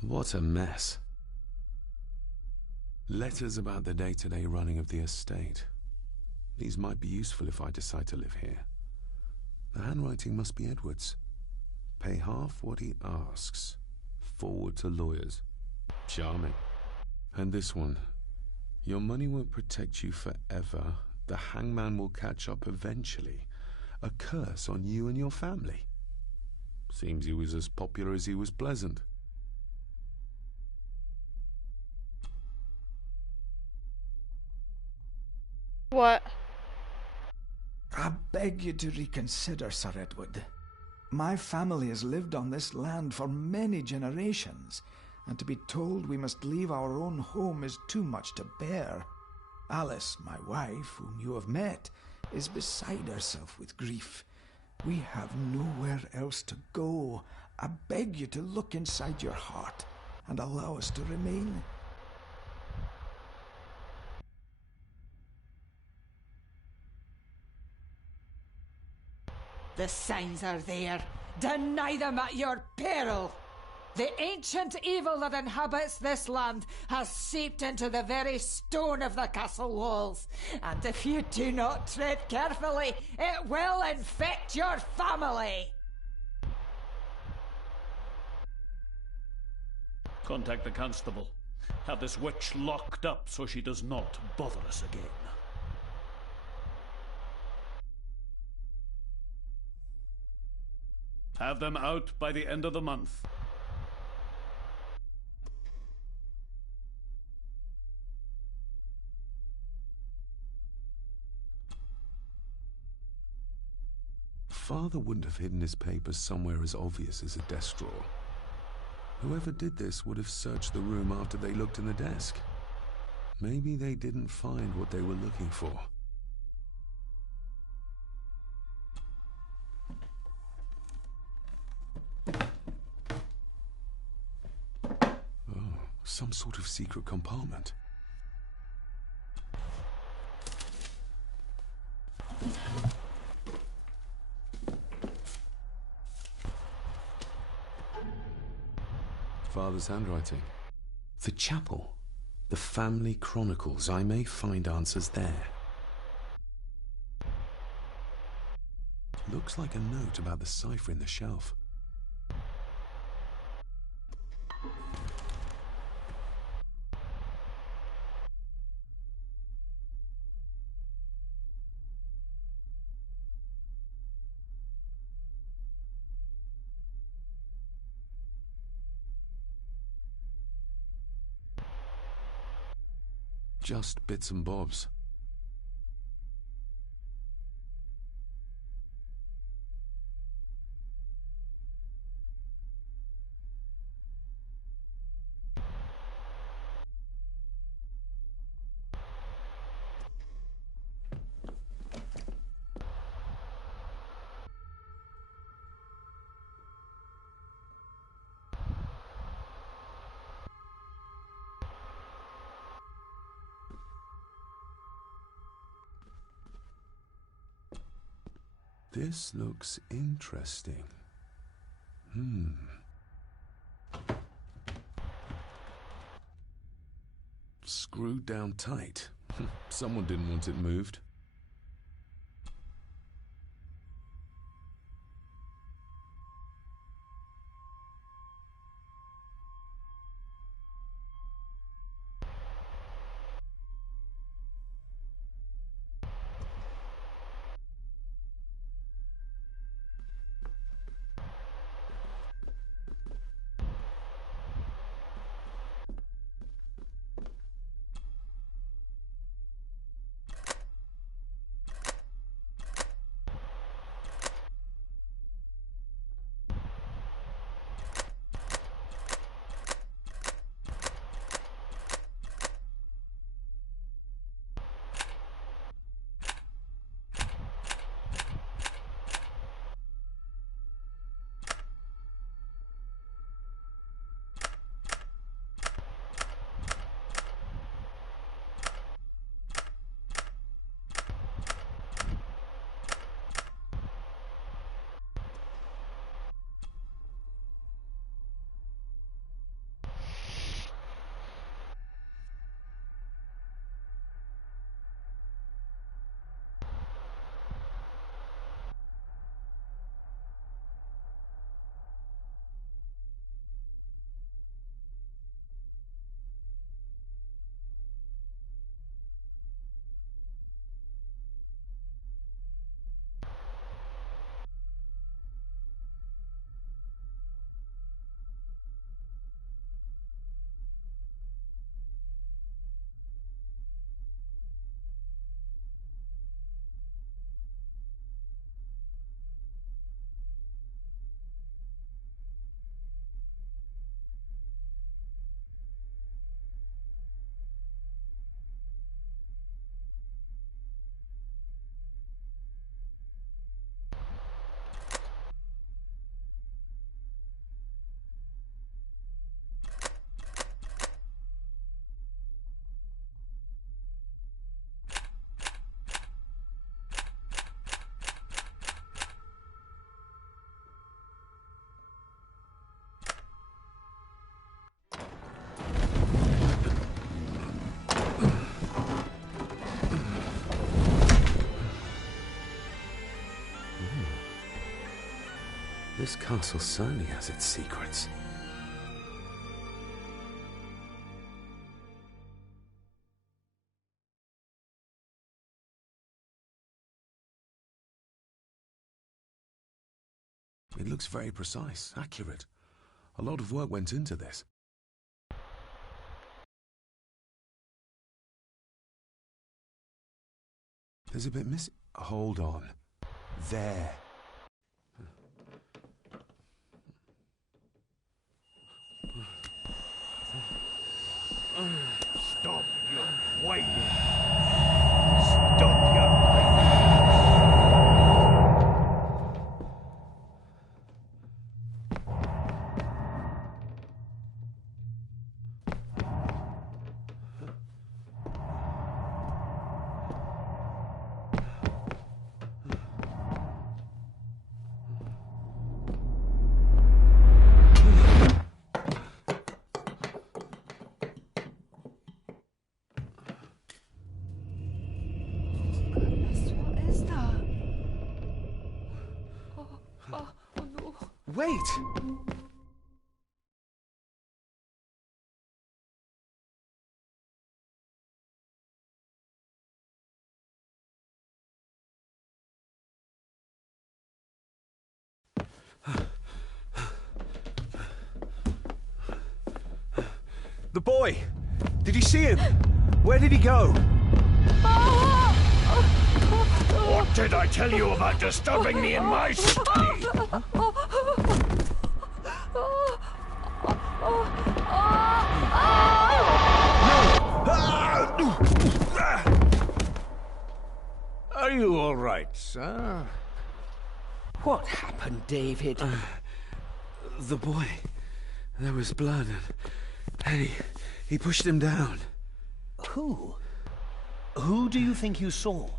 What a mess. Letters about the day-to-day running of the estate. These might be useful if I decide to live here. The handwriting must be Edward's. Pay half what he asks. Forward to lawyers. Charming. And this one. Your money won't protect you forever. The hangman will catch up eventually. A curse on you and your family. Seems he was as popular as he was pleasant. What? I beg you to reconsider, Sir Edward. My family has lived on this land for many generations, and to be told we must leave our own home is too much to bear. Alice, my wife, whom you have met, is beside herself with grief. We have nowhere else to go. I beg you to look inside your heart and allow us to remain. The signs are there. Deny them at your peril. The ancient evil that inhabits this land has seeped into the very stone of the castle walls. And if you do not tread carefully, it will infect your family. Contact the constable. Have this witch locked up so she does not bother us again. Have them out by the end of the month. Father wouldn't have hidden his papers somewhere as obvious as a desk drawer. Whoever did this would have searched the room after they looked in the desk. Maybe they didn't find what they were looking for. Some sort of secret compartment. Father's handwriting. The chapel. The family chronicles. I may find answers there. Looks like a note about the cipher in the shelf. Just bits and bobs. This looks interesting. Screwed down tight. Someone didn't want it moved. This castle certainly has its secrets. It looks very precise, accurate. A lot of work went into this. There's a bit missing. Hold on. There. Stop your whining! Stop your whining! Wait! The boy! Did you see him? Where did he go? What did I tell you about disturbing me in my study? Are you all right, sir? What happened, David? The boy. There was blood and he pushed him down. Who? Who do you think you saw?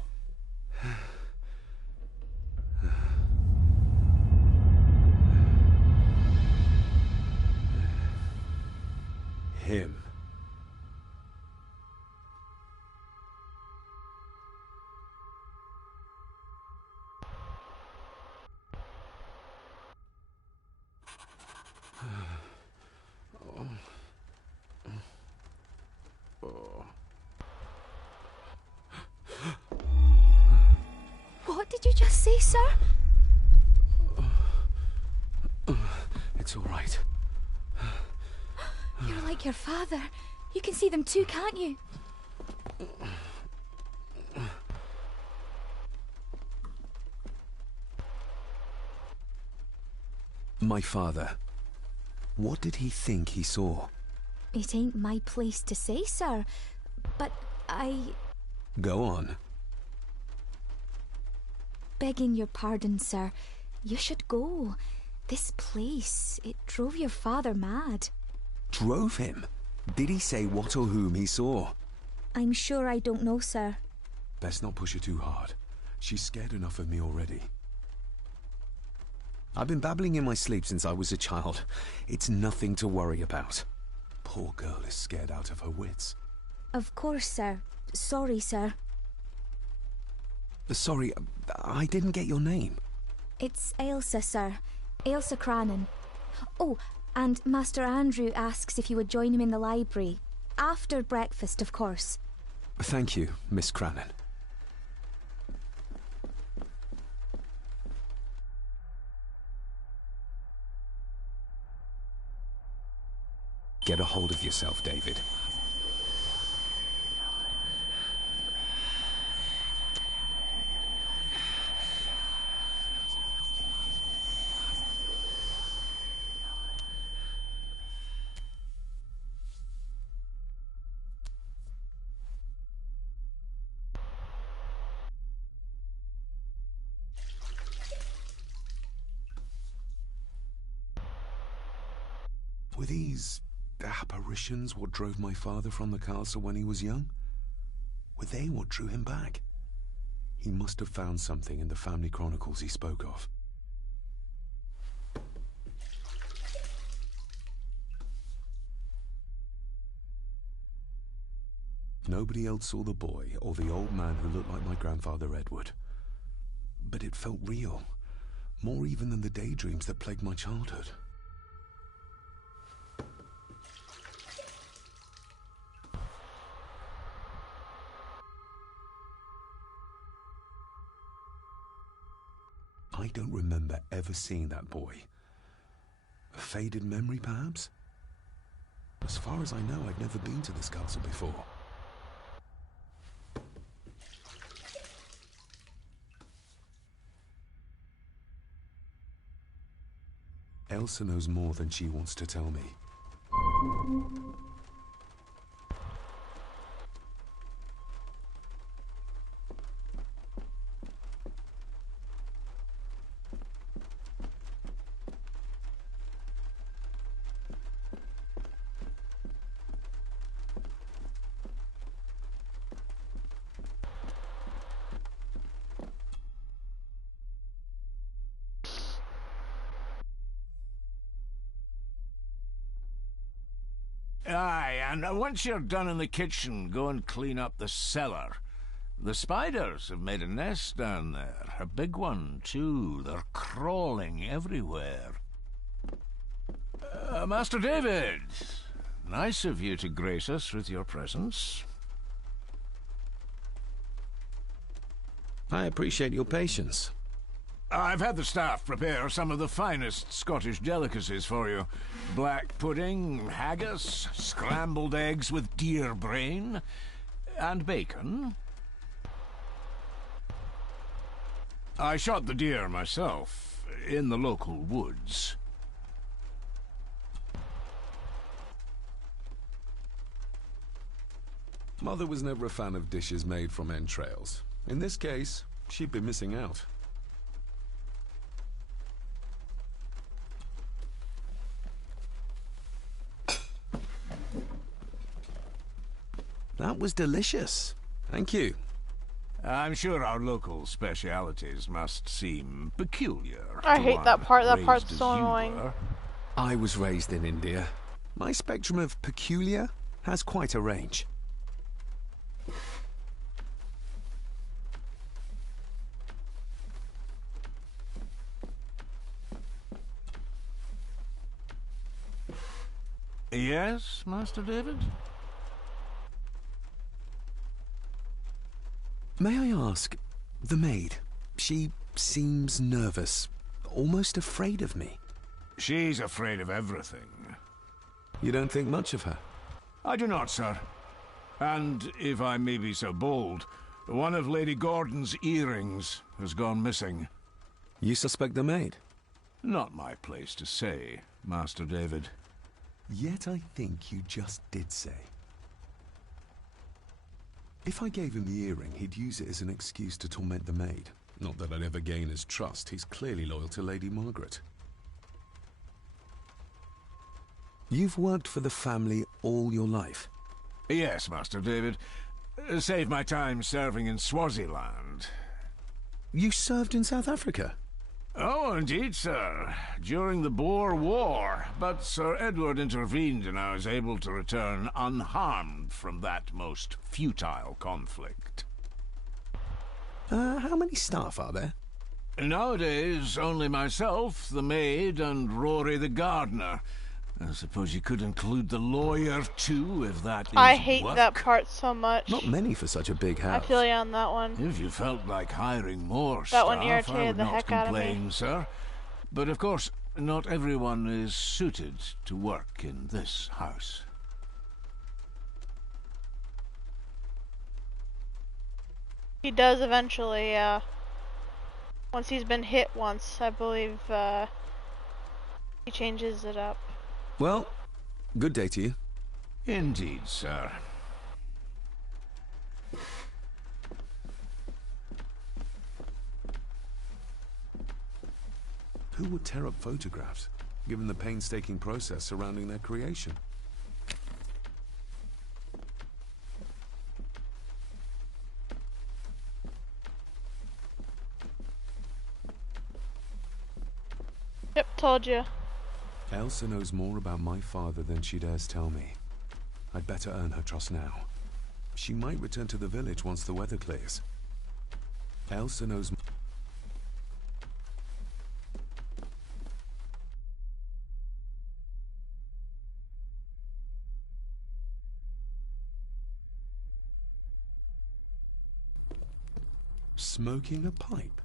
say, sir? It's all right. You're like your father. You can see them too, can't you? My father. What did he think he saw? It ain't my place to say, sir. But Go on. Begging your pardon, sir. You should go. This place, it drove your father mad. Drove him? Did he say what or whom he saw? I'm sure I don't know, sir. Best not push her too hard. She's scared enough of me already. I've been babbling in my sleep since I was a child. It's nothing to worry about. Poor girl is scared out of her wits. Of course, sir. Sorry, sir. Sorry, I didn't get your name. It's Ailsa, sir. Ailsa Crannan. Oh, and Master Andrew asks if you would join him in the library. After breakfast, of course. Thank you, Miss Crannan. Get a hold of yourself, David. Were these apparitions what drove my father from the castle when he was young? Were they what drew him back? He must have found something in the family chronicles he spoke of. Nobody else saw the boy or the old man who looked like my grandfather Edward. But it felt real, more even than the daydreams that plagued my childhood. I don't remember ever seeing that boy. A faded memory, perhaps? As far as I know, I've never been to this castle before. Ailsa knows more than she wants to tell me. Aye, and once you're done in the kitchen, go and clean up the cellar. The spiders have made a nest down there. A big one, too. They're crawling everywhere. Master David, nice of you to grace us with your presence. I appreciate your patience. I've had the staff prepare some of the finest Scottish delicacies for you. Black pudding, haggis, scrambled eggs with deer brain, and bacon. I shot the deer myself, in the local woods. Mother was never a fan of dishes made from entrails. In this case, she'd be missing out. That was delicious. Thank you. I'm sure our local specialities must seem peculiar. I hate that part. That part's so annoying. I was raised in India. My spectrum of peculiar has quite a range. Yes, Master David? May I ask, the maid, she seems nervous, almost afraid of me. She's afraid of everything. You don't think much of her? I do not, sir. And, if I may be so bold, one of Lady Gordon's earrings has gone missing. You suspect the maid? Not my place to say, Master David. Yet I think you just did say. If I gave him the earring, he'd use it as an excuse to torment the maid. Not that I'd ever gain his trust. He's clearly loyal to Lady Margaret. You've worked for the family all your life? Yes, Master David. Saved my time serving in Swaziland. You served in South Africa? Oh, indeed, sir. During the Boer War. But Sir Edward intervened and I was able to return unharmed from that most futile conflict. How many staff are there? Nowadays, only myself, the maid, and Rory the gardener. I suppose you could include the lawyer, too, if that is I hate work. that part so much. Not many for such a big house. I feel you on that one. If you felt like hiring more That staff, one I irritated would the not heck out of me. complain, sir. But of course, not everyone is suited to work in this house. He does eventually, once he's been hit once, I believe, he changes it up. Well, good day to you. Indeed, sir. Who would tear up photographs, given the painstaking process surrounding their creation? Yep, told you. Elsa knows more about my father than she dares tell me. I'd better earn her trust now. She might return to the village once the weather clears. Elsa knows... Smoking a pipe?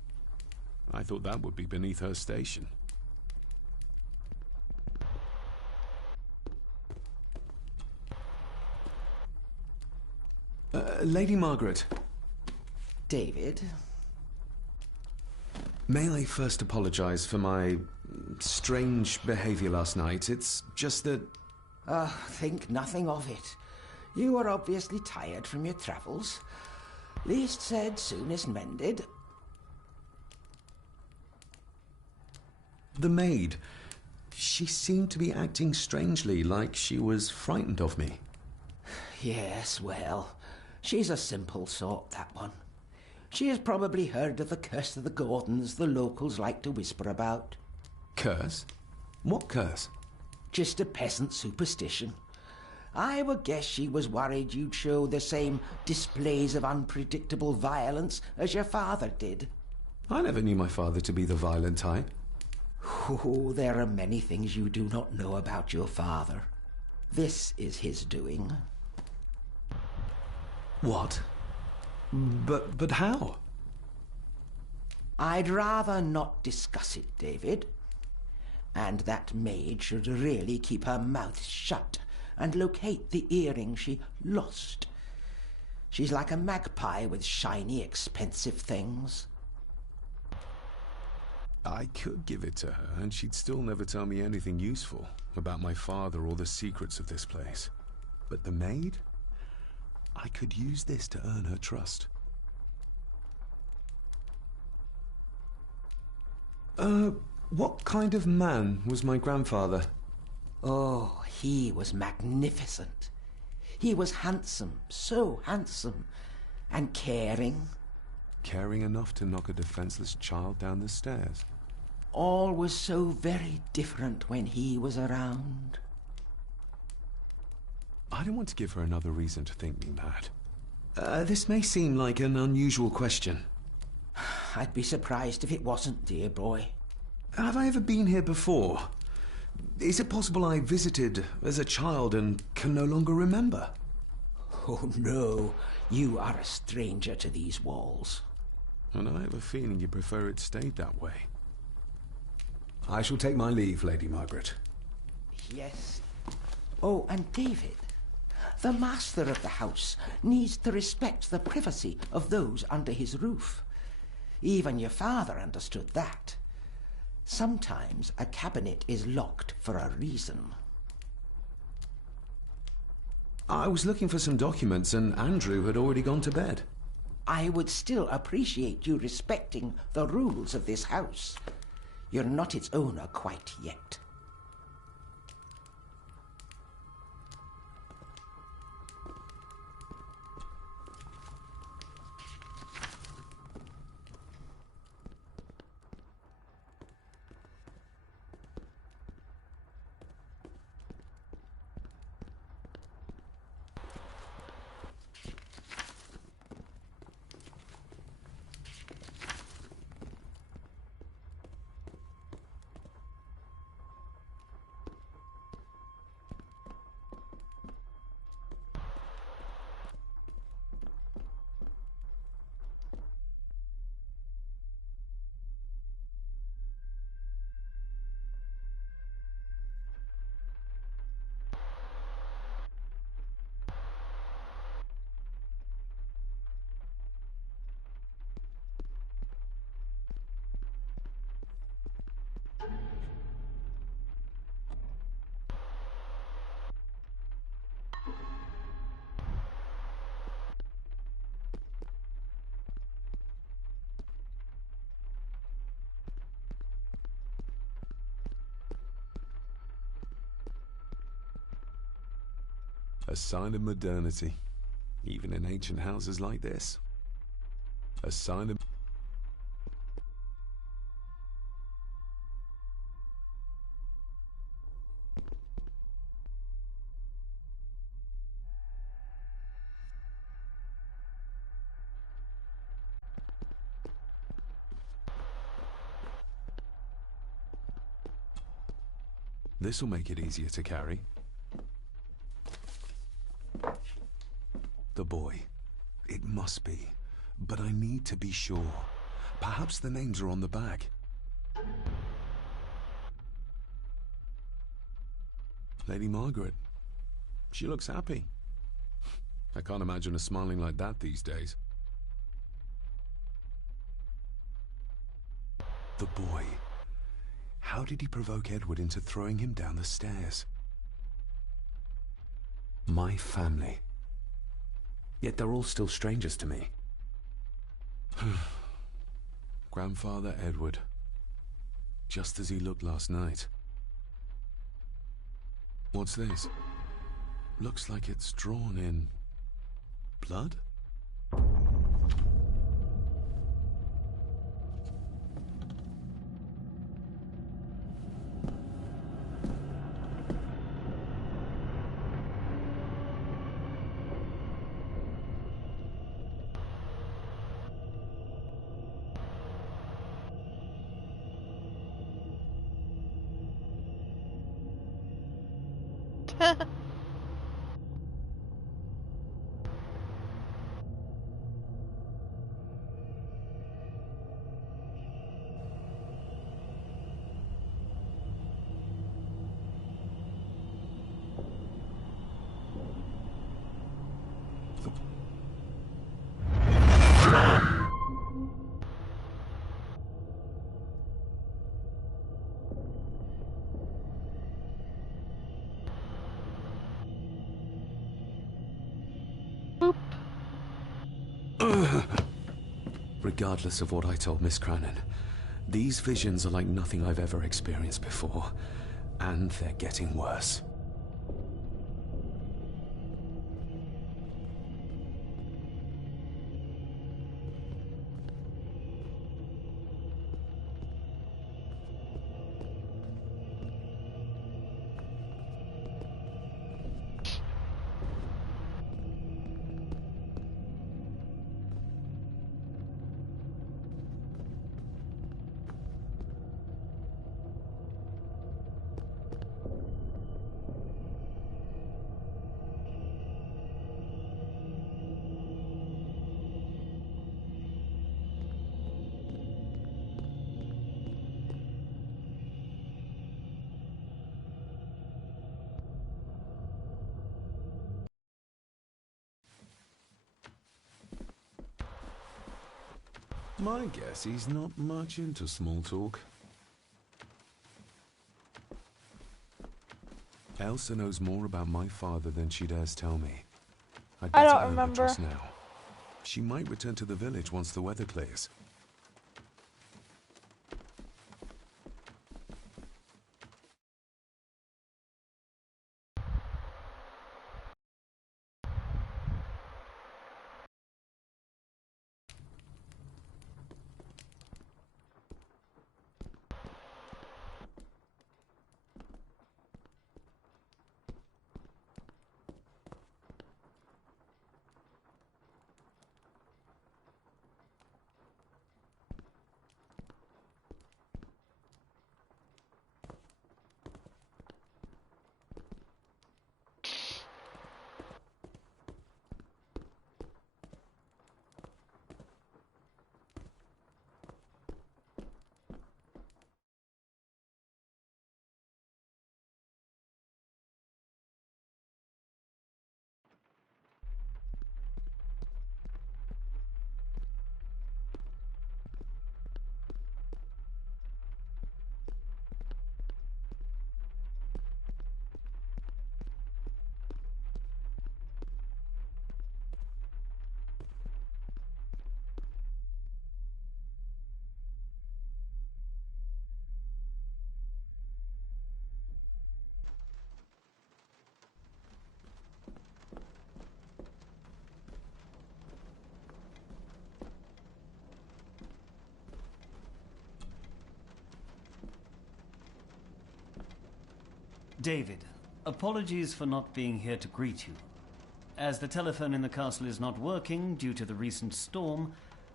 I thought that would be beneath her station. Lady Margaret. David? May I first apologize for my strange behavior last night? It's just that... Think nothing of it. You were obviously tired from your travels. Least said, soonest mended. The maid. She seemed to be acting strangely, like she was frightened of me. Yes, well, she's a simple sort, that one. She has probably heard of the curse of the Gordons the locals like to whisper about. Curse? What curse? Just a peasant superstition. I would guess she was worried you'd show the same displays of unpredictable violence as your father did. I never knew my father to be the violent type. Oh, there are many things you do not know about your father. This is his doing. What? But how? I'd rather not discuss it, David. And that maid should really keep her mouth shut and locate the earring she lost. She's like a magpie with shiny, expensive things. I could give it to her, and she'd still never tell me anything useful about my father or the secrets of this place. But the maid? I could use this to earn her trust. What kind of man was my grandfather? Oh, he was magnificent. He was handsome, so handsome, and caring. Caring enough to knock a defenseless child down the stairs. All was so very different when he was around. I don't want to give her another reason to think me mad. This may seem like an unusual question. I'd be surprised if it wasn't, dear boy. Have I ever been here before? Is it possible I visited as a child and can no longer remember? Oh, no. You are a stranger to these walls. And I have a feeling you prefer it stayed that way. I shall take my leave, Lady Margaret. Yes. Oh, and David, the master of the house needs to respect the privacy of those under his roof. Even your father understood that. Sometimes a cabinet is locked for a reason. I was looking for some documents and Andrew had already gone to bed. I would still appreciate you respecting the rules of this house. You're not its owner quite yet. A sign of modernity, even in ancient houses like this. A sign of... This'll make it easier to carry. The boy. It must be. But I need to be sure. Perhaps the names are on the back. Lady Margaret. She looks happy. I can't imagine her smiling like that these days. The boy. How did he provoke Edward into throwing him down the stairs? My family. Yet they're all still strangers to me. Grandfather Edward. Just as he looked last night. What's this? Looks like it's drawn in... blood? Regardless of what I told Miss Cranon, these visions are like nothing I've ever experienced before, and they're getting worse. My guess he's not much into small talk. Elsa knows more about my father than she dares tell me. I don't remember. Just now. She might return to the village once the weather clears. David, apologies for not being here to greet you. As the telephone in the castle is not working due to the recent storm,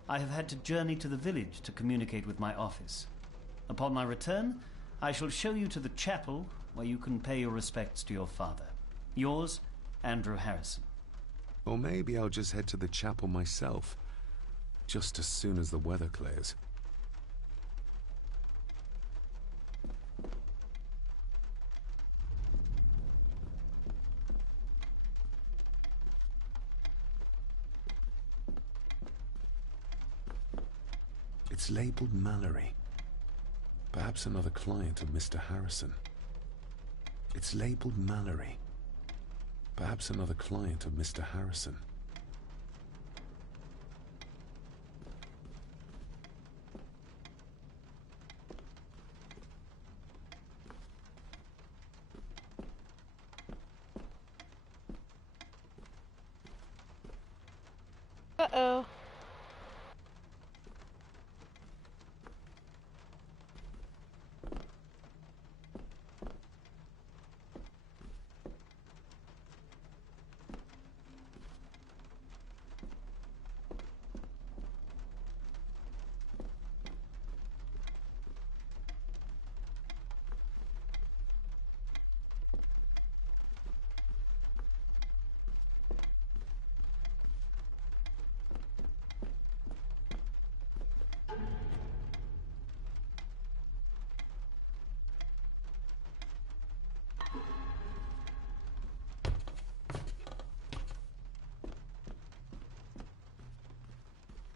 I have had to journey to the village to communicate with my office. Upon my return, I shall show you to the chapel where you can pay your respects to your father. Yours, Andrew Harrison. Or maybe I'll just head to the chapel myself, just as soon as the weather clears. It's labeled Mallory. Perhaps another client of Mr. Harrison. It's labeled Mallory. Perhaps another client of Mr. Harrison. Uh-oh.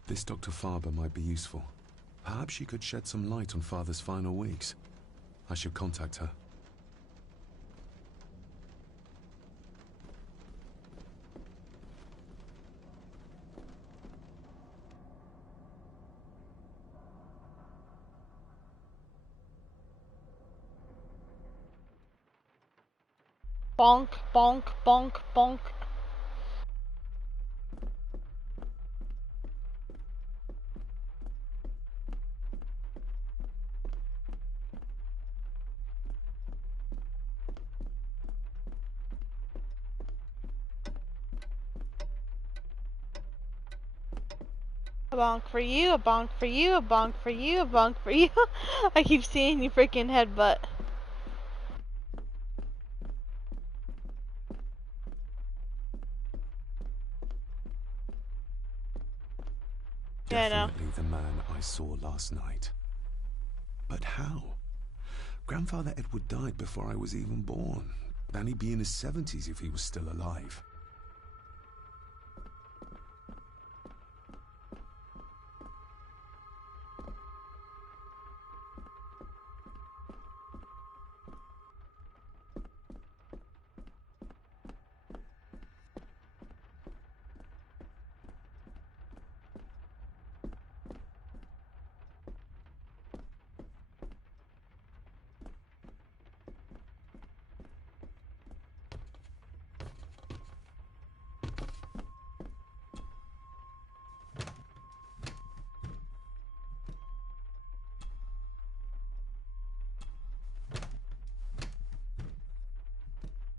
This Dr. Farber might be useful. Perhaps she could shed some light on Father's final weeks. I should contact her. Bonk, bonk, bonk, bonk. A bonk for you, a bonk for you, a bonk for you, a bonk for you. I keep seeing you freaking headbutt. Definitely the man I saw last night. But how? Grandfather Edward died before I was even born. Then he'd be in his 70s if he was still alive.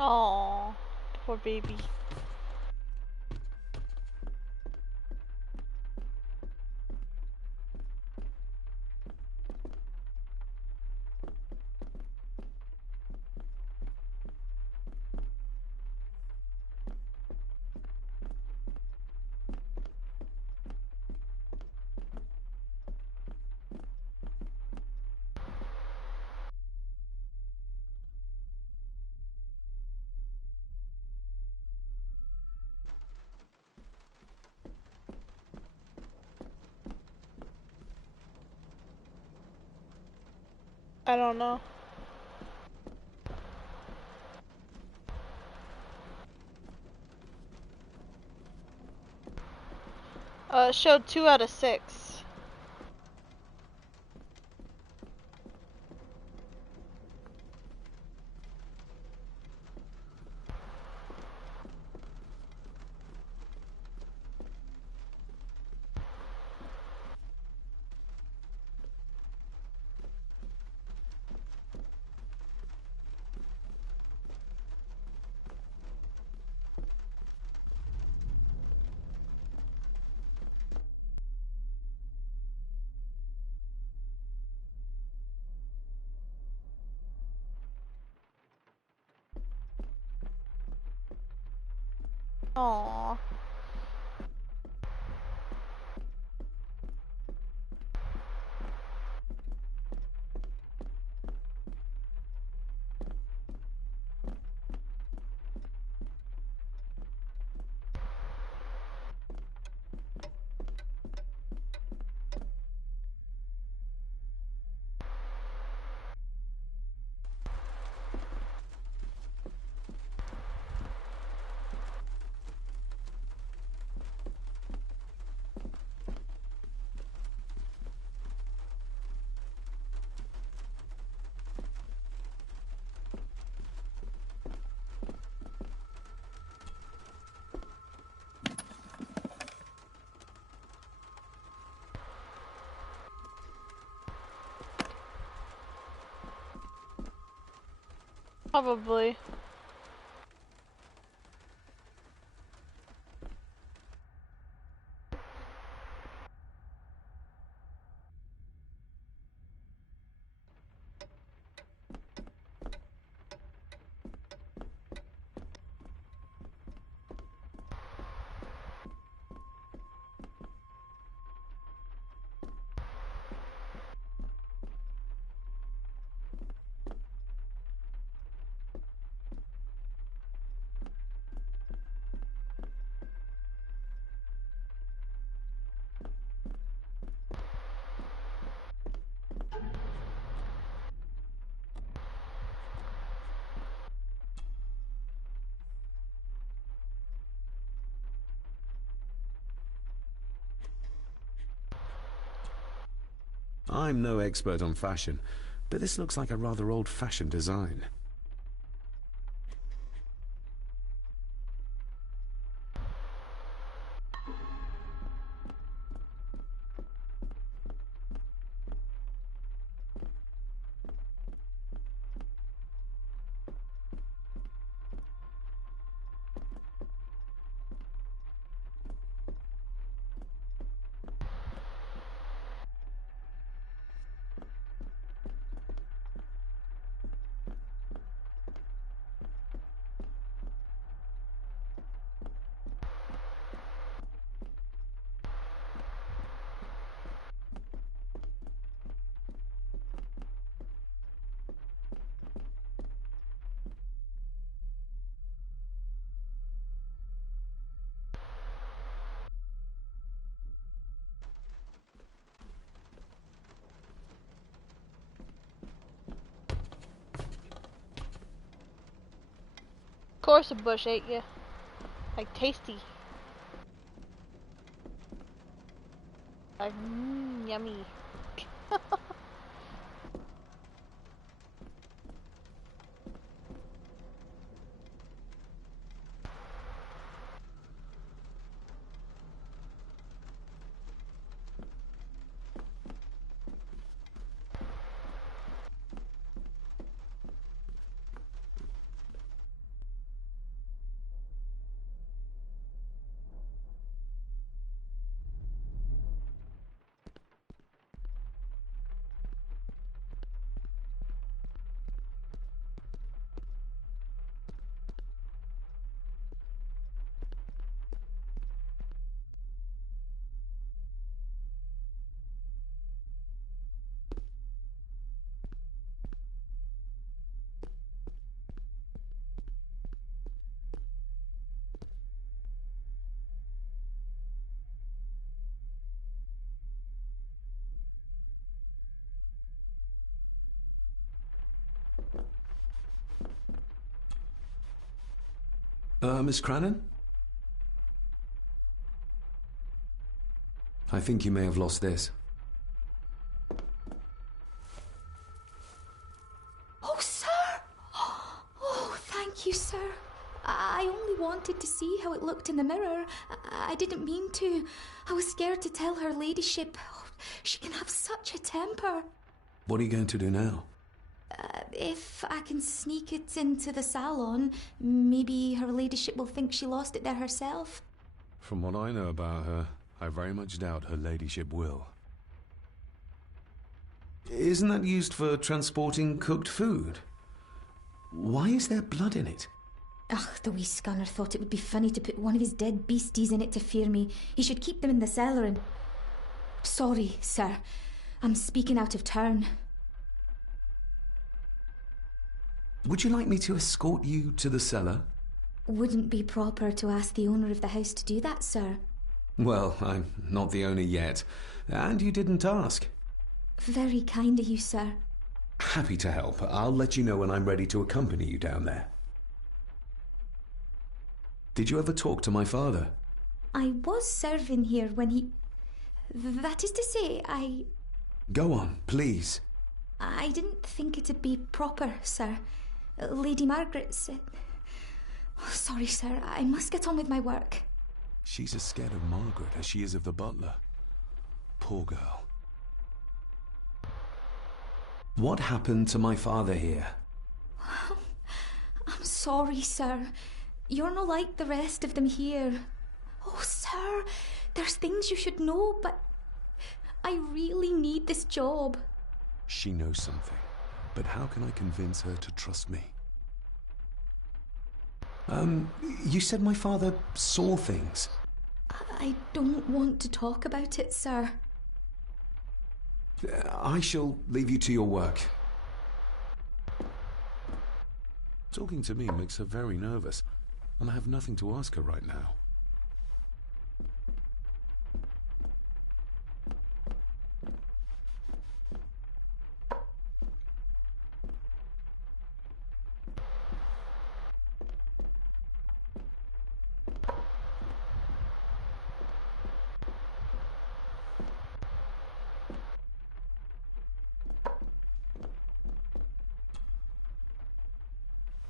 Oh, poor baby. I don't know. It showed 2 out of 6. Aww. Probably. I'm no expert on fashion, but this looks like a rather old-fashioned design. Of course a bush ate you. Like tasty. Like yummy. Miss Cranon? I think you may have lost this. Oh, sir! Oh, thank you, sir. I only wanted to see how it looked in the mirror. I didn't mean to. I was scared to tell her ladyship. Oh, she can have such a temper. What are you going to do now? If I can sneak it into the salon, maybe her ladyship will think she lost it there herself. From what I know about her, I very much doubt her ladyship will. Isn't that used for transporting cooked food? Why is there blood in it? Ugh, the wee scunner thought it would be funny to put one of his dead beasties in it to fear me. He should keep them in the cellar and... Sorry, sir. I'm speaking out of turn. Would you like me to escort you to the cellar? Wouldn't be proper to ask the owner of the house to do that, sir. Well, I'm not the owner yet, and you didn't ask. Very kind of you, sir. Happy to help. I'll let you know when I'm ready to accompany you down there. Did you ever talk to my father? I was serving here when he... That is to say, Go on, please. I didn't think it'd be proper, sir. Lady Margaret said... Oh, sorry, sir. I must get on with my work. She's as scared of Margaret as she is of the butler. Poor girl. What happened to my father here? I'm sorry, sir. You're not like the rest of them here. Oh, sir, there's things you should know, but I really need this job. She knows something, but how can I convince her to trust me? You said my father saw things. I don't want to talk about it, sir. I shall leave you to your work. Talking to me makes her very nervous, and I have nothing to ask her right now.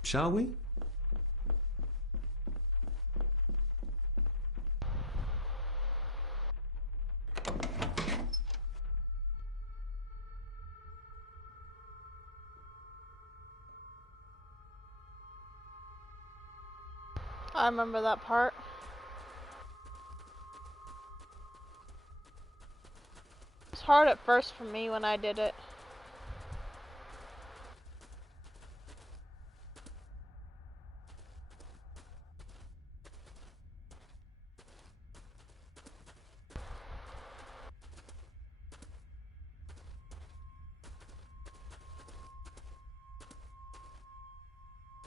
Shall we? I remember that part. It was hard at first for me when I did it.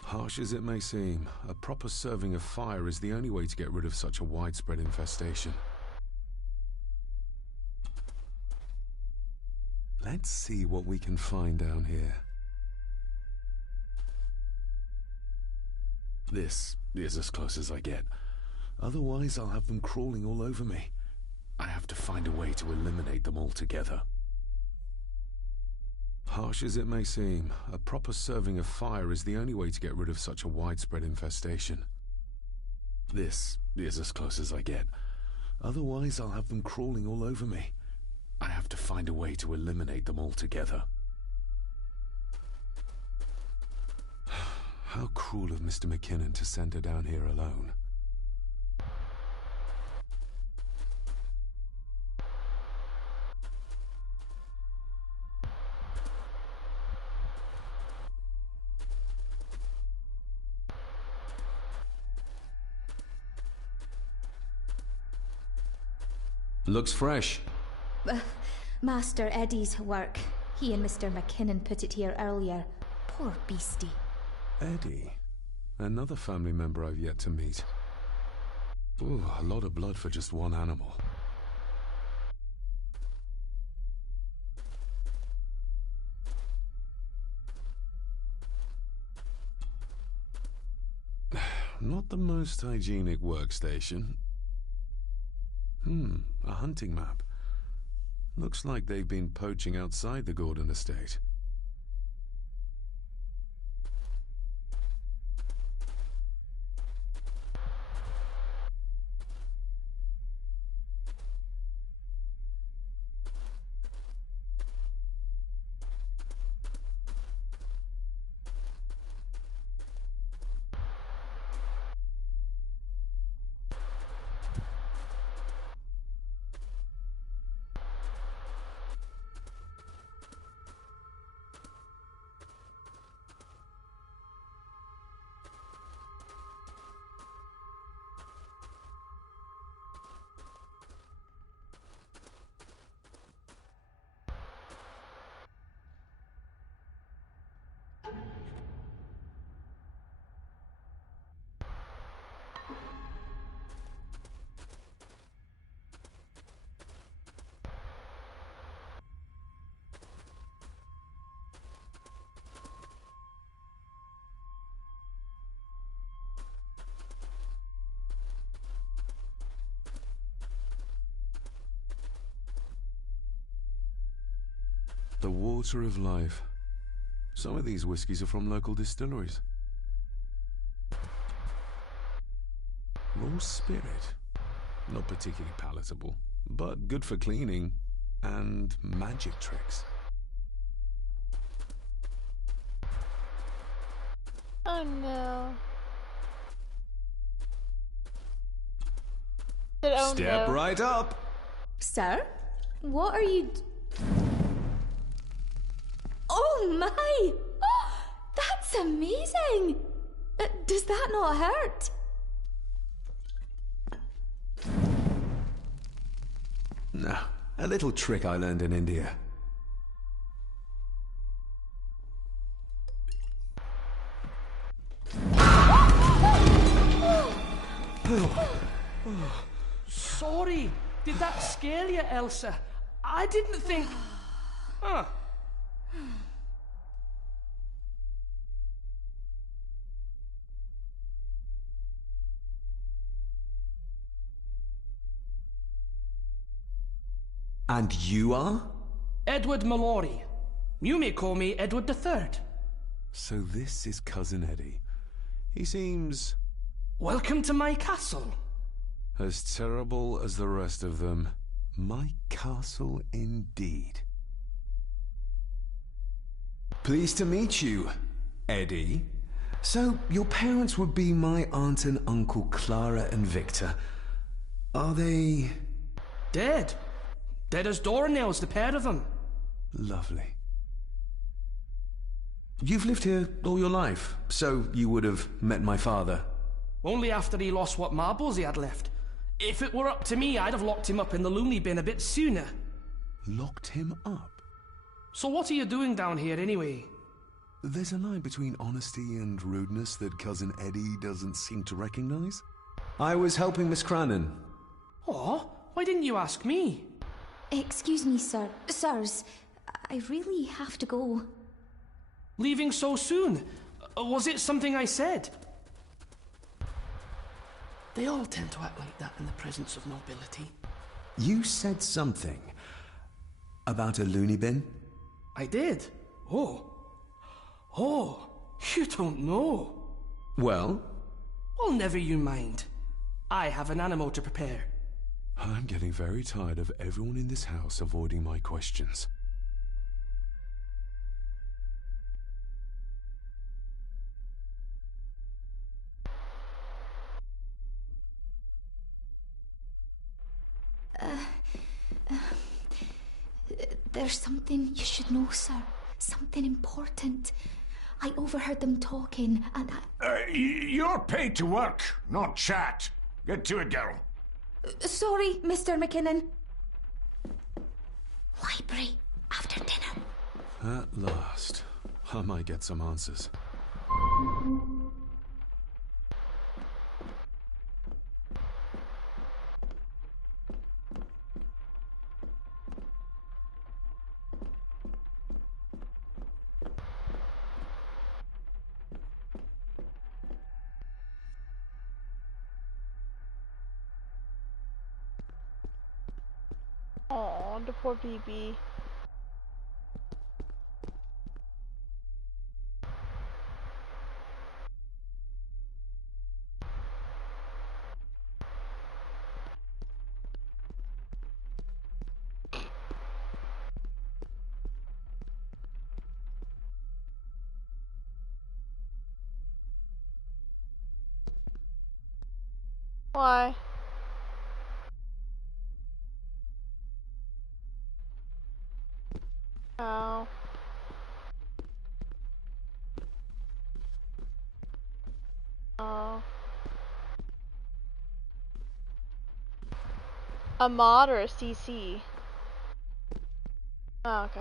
Harsh as it may seem, a proper serving of fire is the only way to get rid of such a widespread infestation. Let's see what we can find down here. This is as close as I get. Otherwise, I'll have them crawling all over me. I have to find a way to eliminate them altogether. Harsh as it may seem, a proper serving of fire is the only way to get rid of such a widespread infestation. This is as close as I get. Otherwise, I'll have them crawling all over me. I have to find a way to eliminate them altogether. How cruel of Mr. McKinnon to send her down here alone. Looks fresh. Master Eddie's work. He and Mr. McKinnon put it here earlier. Poor beastie. Eddie? Another family member I've yet to meet. Ooh, a lot of blood for just one animal. Not the most hygienic workstation. A hunting map. Looks like they've been poaching outside the Gordon estate. The water of life. Some of these whiskies are from local distilleries. Raw spirit. Not particularly palatable, but good for cleaning and magic tricks. Oh no. Oh, Step no. right up. Sir? What are you... Oh my! Oh, that's amazing! Does that not hurt? No, a little trick I learned in India. Sorry, did that scare you, Elsa? I didn't think... Huh. And you are? Edward Mallory. You may call me Edward III. So this is Cousin Eddie. He seems... Welcome to my castle. as terrible as the rest of them. My castle indeed. Pleased to meet you, Eddie. So, your parents would be my aunt and uncle Clara and Victor. Are they... Dead. Dead as doornails, the pair of them. Lovely. You've lived here all your life, so you would have met my father. Only after he lost what marbles he had left. If it were up to me, I'd have locked him up in the loony bin a bit sooner. Locked him up? So what are you doing down here anyway? There's a line between honesty and rudeness that Cousin Eddie doesn't seem to recognize. I was helping Miss Cranon. Oh, why didn't you ask me? Excuse me, sir. Sirs, I really have to go. Leaving so soon? Was it something I said? They all tend to act like that in the presence of nobility. You said something about a loony bin? I did. Oh, you don't know. Well? Well, never you mind. I have an animal to prepare. I'm getting very tired of everyone in this house avoiding my questions. There's something you should know, sir. Something important. I overheard them talking, and You're paid to work, not chat. Get to it, girl. Sorry, Mr. McKinnon. Library, after dinner. At last. I might get some answers. Oh, the poor BB. Why? Oh. Oh. A mod or a CC? Oh, okay.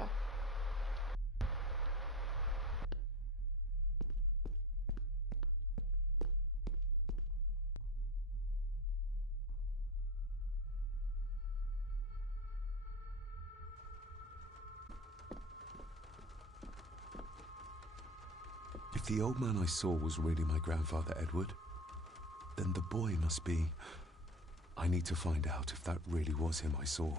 If the old man I saw was really my grandfather Edward, then the boy must be... I need to find out if that really was him I saw.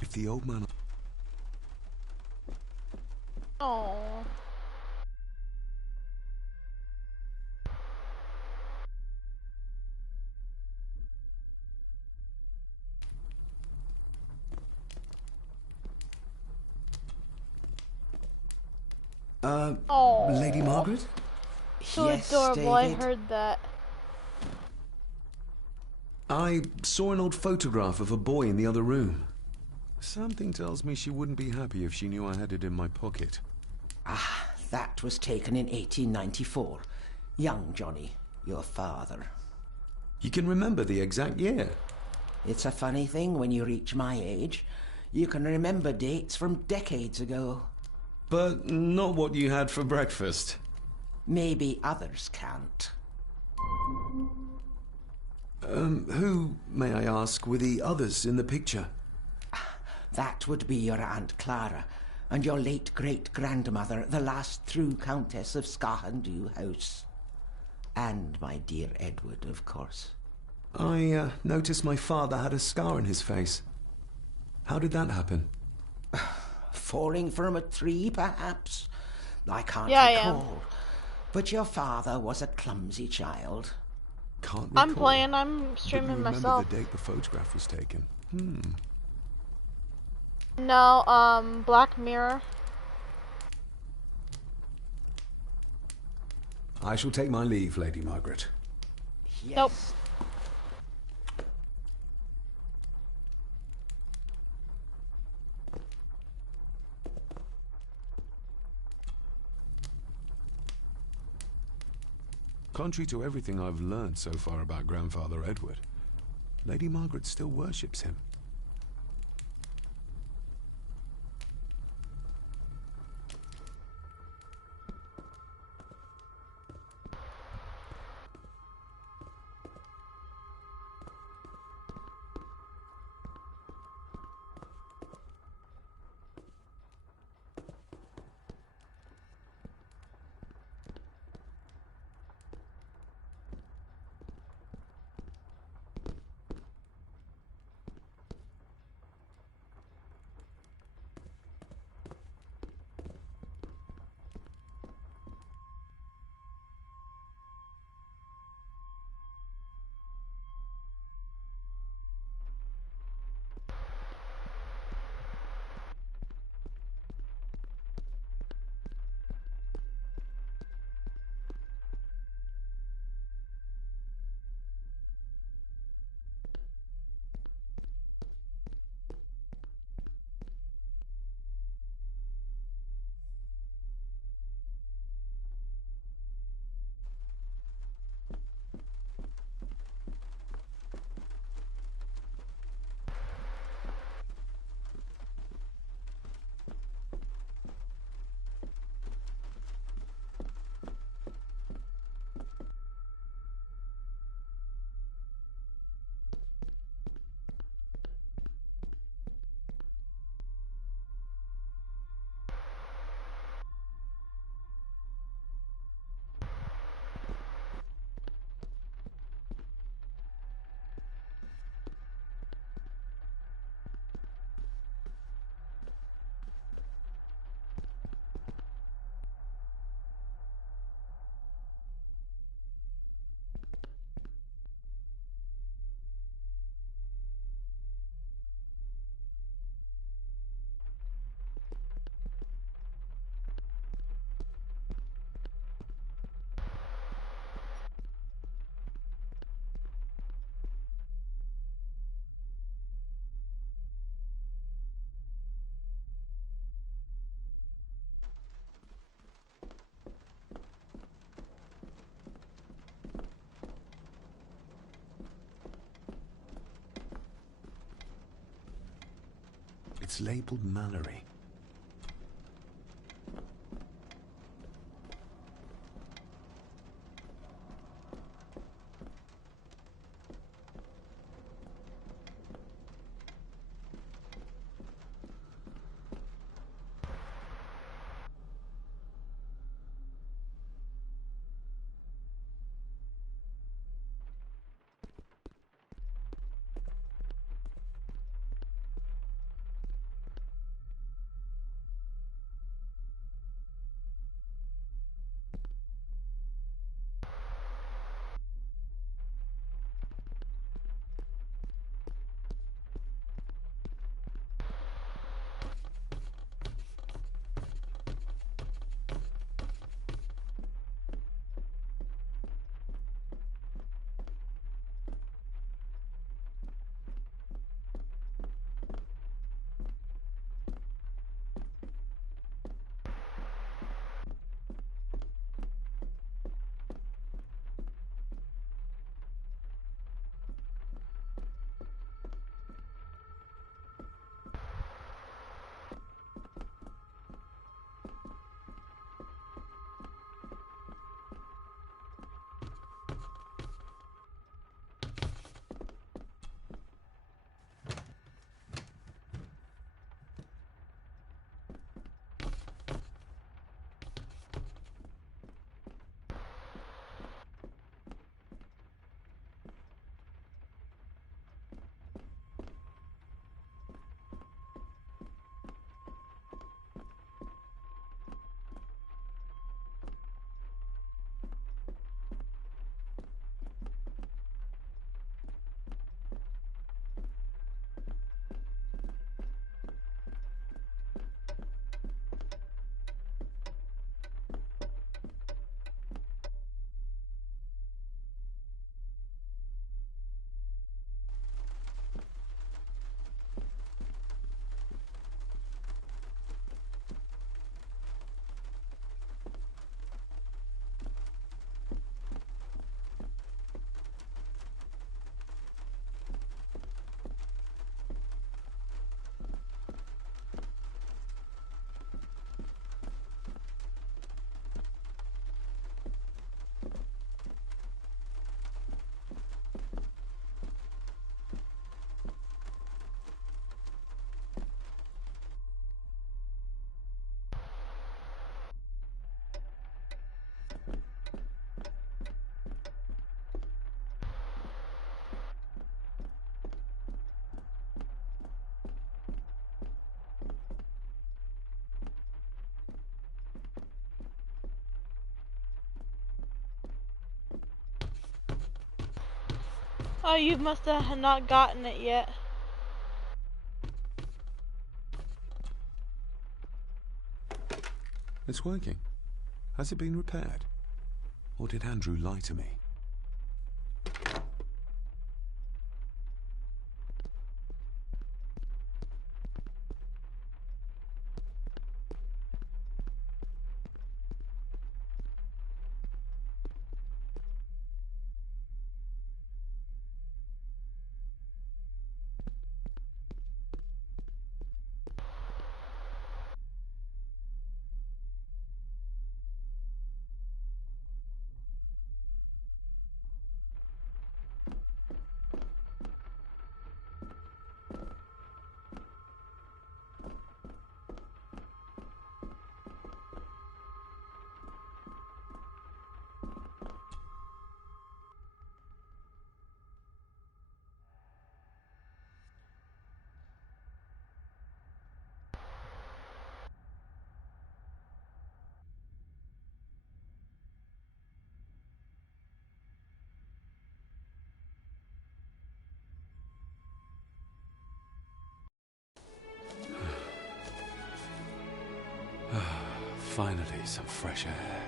If the old man... Oh. Lady Margaret? So Yes, adorable, I David? heard that. I saw an old photograph of a boy in the other room. Something tells me she wouldn't be happy if she knew I had it in my pocket. Ah, that was taken in 1894. Young Johnny, your father. You can remember the exact year? It's a funny thing when you reach my age. You can remember dates from decades ago. But not what you had for breakfast. Maybe others can't. Who, may I ask, were the others in the picture? That would be your Aunt Clara and your late great-grandmother, the last true Countess of Scahandu House. And my dear Edward, of course. I noticed my father had a scar on his face. How did that happen? Falling from a tree, perhaps? I can't Yeah, recall. But your father was a clumsy child. Can't recall. I'm playing, I'm But streaming you remember myself. the date the photograph was taken? No, Black Mirror. I shall take my leave, Lady Margaret. Yes. Nope. Contrary to everything I've learned so far about Grandfather Edward, Lady Margaret still worships him. It's labeled Mallory. Oh, you must have not gotten it yet. It's working. Has it been repaired? Or did Andrew lie to me? Finally, some fresh air.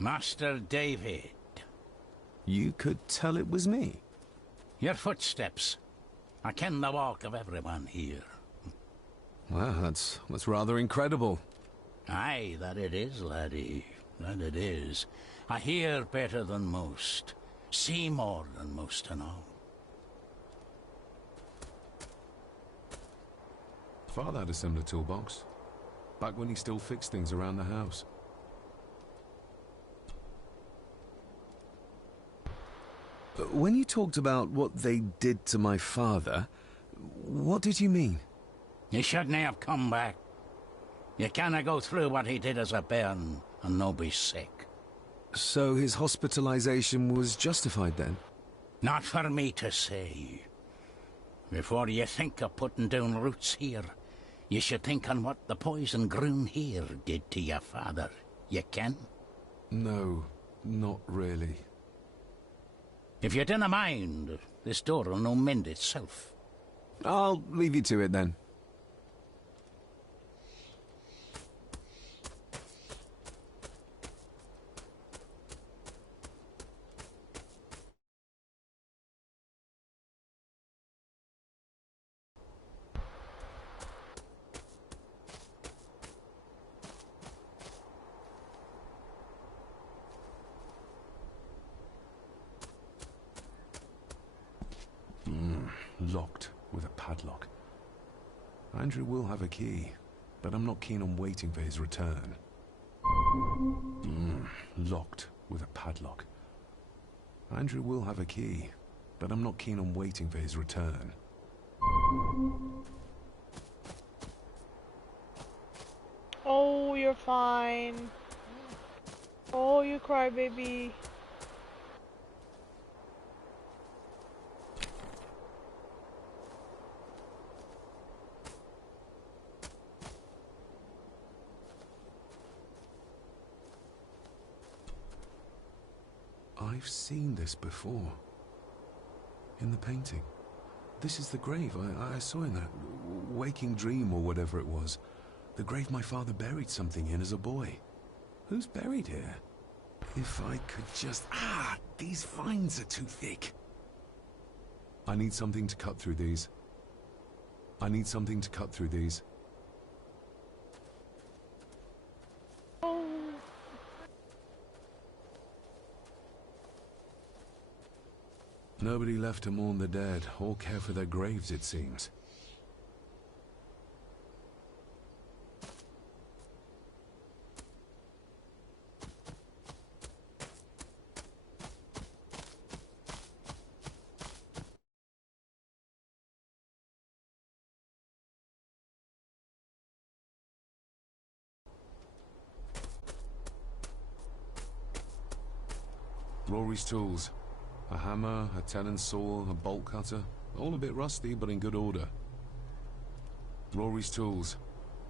Master David. You could tell it was me. Your footsteps. I ken the walk of everyone here. Well, that's rather incredible. Aye, that it is, laddie. that it is. I hear better than most, see more than most and all. Father had a similar toolbox, back when he still fixed things around the house. When you talked about what they did to my father, what did you mean? You shouldn't have come back. You canna go through what he did as a bairn and no be sick. So his hospitalization was justified then? Not for me to say. Before you think of putting down roots here, you should think on what the poison grown here did to your father. You can? No, not really. If you dinna mind, this door'll no mend itself. I'll leave you to it then. Locked with a padlock. Andrew will have a key, but I'm not keen on waiting for his return. Locked with a padlock. Andrew will have a key, but I'm not keen on waiting for his return. Oh, you're fine. Oh, you crybaby. I've seen this before. In the painting. This is the grave I saw in that waking dream or whatever it was. The grave my father buried something in as a boy. Who's buried here? If I could just... these vines are too thick. I need something to cut through these. I need something to cut through these. Nobody left to mourn the dead, or care for their graves, it seems. Rory's tools. A hammer, a tenon saw, a bolt cutter. All a bit rusty, but in good order. Rory's tools.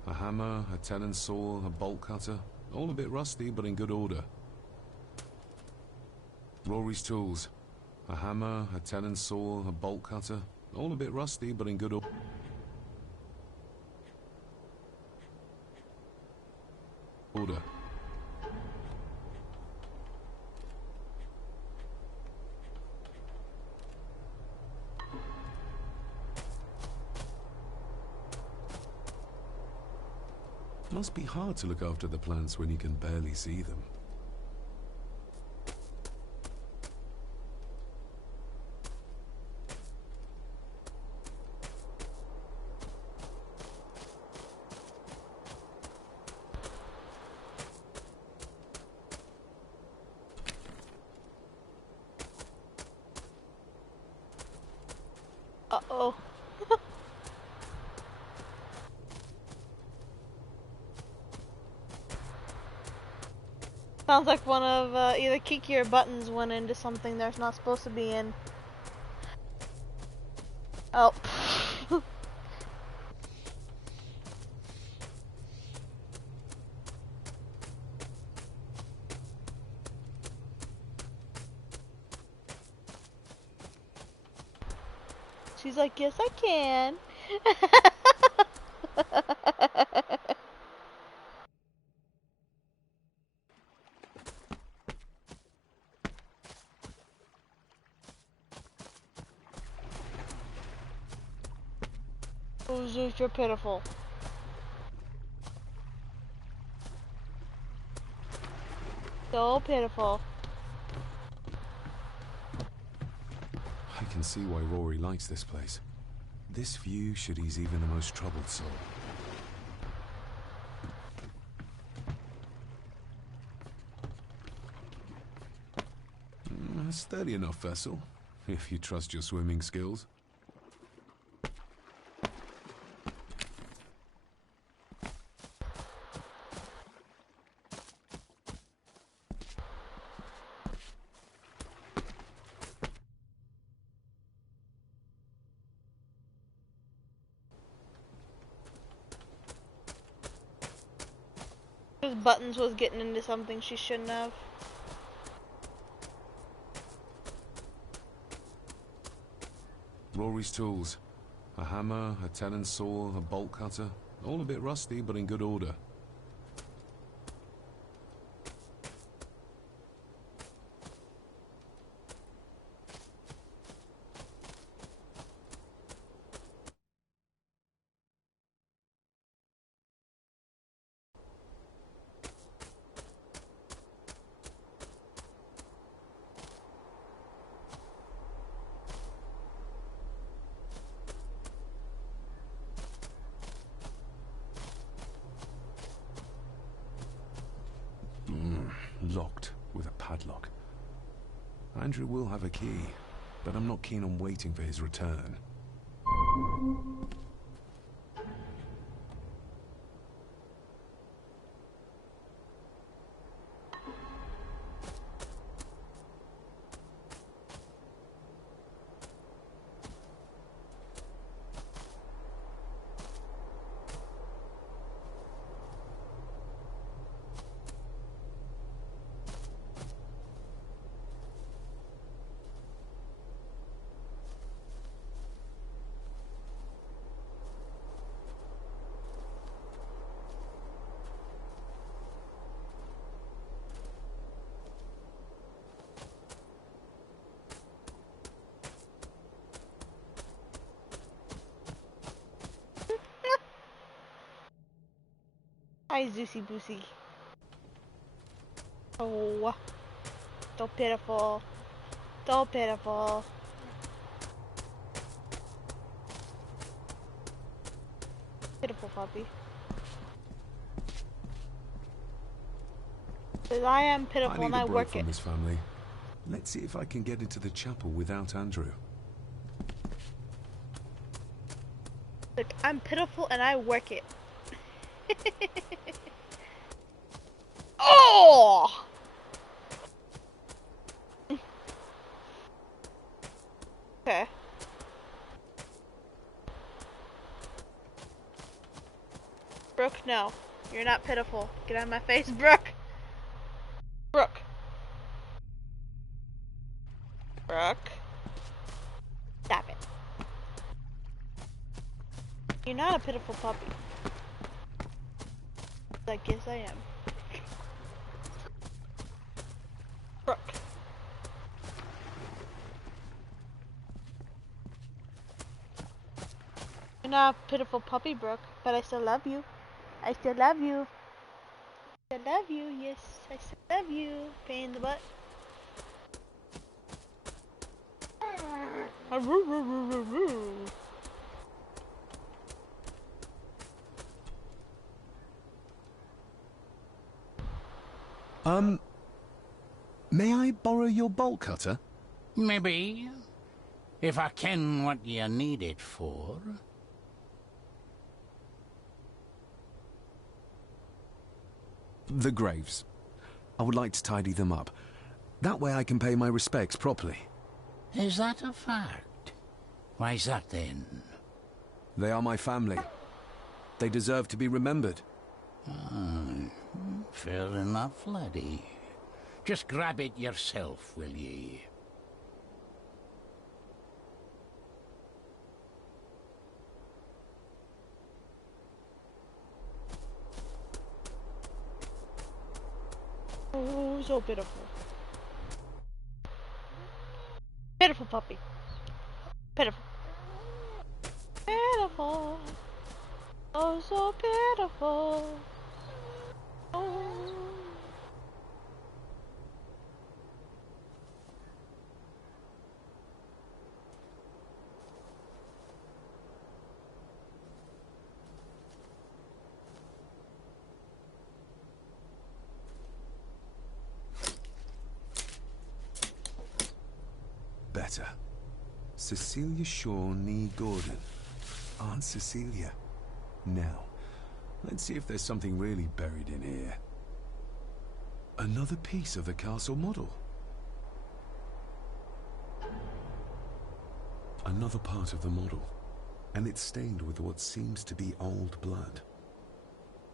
A hammer, a tenon saw, a bolt cutter. All a bit rusty, but in good order. Rory's tools. A hammer, a tenon saw, a bolt cutter. All a bit rusty, but in good order. Must be hard to look after the plants when you can barely see them. Uh-oh. Sounds like one of either Kiki or Buttons went into something they're not supposed to be in. Oh. She's like, yes, I can. Oh, Zeus, you're pitiful. So pitiful. I can see why Rory likes this place. This view should ease even the most troubled soul. A sturdy enough vessel, if you trust your swimming skills. Buttons was getting into something she shouldn't have. Rory's tools. A hammer, a tenon saw, a bolt cutter. All a bit rusty, but in good order. Locked with a padlock. Andrew will have a key, but I'm not keen on waiting for his return. Hi, Zeusy Boosy. Oh, so pitiful. So pitiful. Pitiful puppy. Because I am pitiful and I work from it. this family. Let's see if I can get into the chapel without Andrew. Look, I'm pitiful and I work it. Oh! Okay. Brooke, no. You're not pitiful. Get out of my face, Brooke. Brooke. Brooke. Stop it. You're not a pitiful puppy. I guess I am. Brooke. You're not a pitiful puppy, Brooke, but I still love you. I still love you. I still love you, yes, I still love you. Pain in the butt. May I borrow your bolt cutter? Maybe. If I ken what you need it for. The graves. I would like to tidy them up. That way I can pay my respects properly. Is that a fact? Why's that then? They are my family. They deserve to be remembered. Fair enough, laddie. Just grab it yourself, will ye? Oh, so pitiful. Pitiful puppy. Pitiful. Pitiful. Oh, so pitiful. Oh. Cecilia Shaw Nee Gordon. Aunt Cecilia. Now, let's see if there's something really buried in here. Another piece of the castle model. Another part of the model. And it's stained with what seems to be old blood.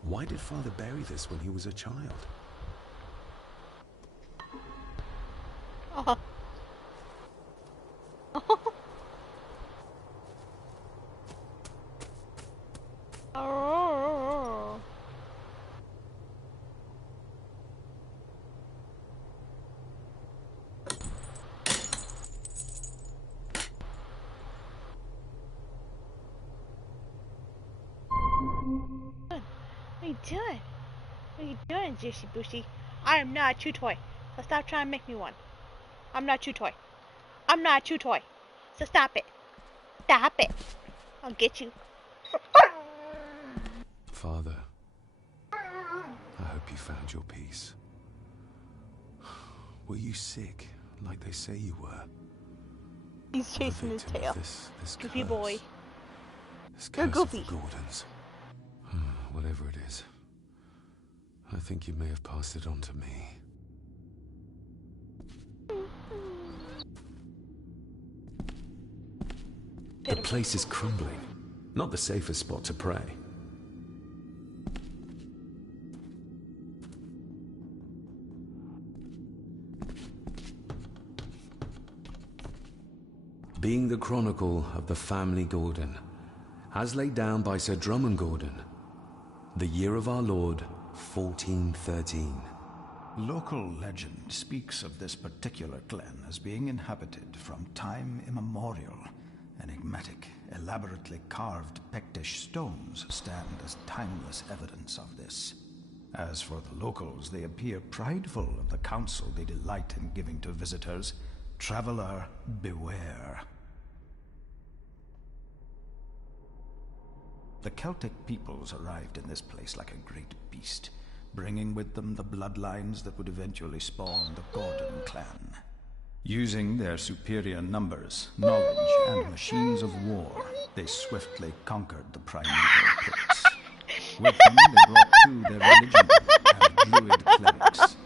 Why did Father bury this when he was a child? Oh. Oh. What are you doing? What are you doing, Juicy Boosty? I am not a chew toy, so stop trying to make me one. I'm not a chew toy. I'm not a chew toy, so stop it. Stop it. I'll get you. Father, I hope you found your peace. Were you sick, like they say you were? He's chasing his tail. This Goofy boy. This You're curse of goofy. the Gordons. Whatever it is, I think you may have passed it on to me. The place is crumbling. Not the safest spot to pray. Being the chronicle of the family Gordon, as laid down by Sir Drummond Gordon, the year of our Lord, 1413. Local legend speaks of this particular glen as being inhabited from time immemorial. Enigmatic, elaborately carved Pictish stones stand as timeless evidence of this. As for the locals, they appear prideful of the counsel they delight in giving to visitors. Traveler, beware. The Celtic peoples arrived in this place like a great beast, bringing with them the bloodlines that would eventually spawn the Gordon clan. Using their superior numbers, knowledge, and machines of war, they swiftly conquered the primeval Picts. With them, they brought too their religion and druid clerics.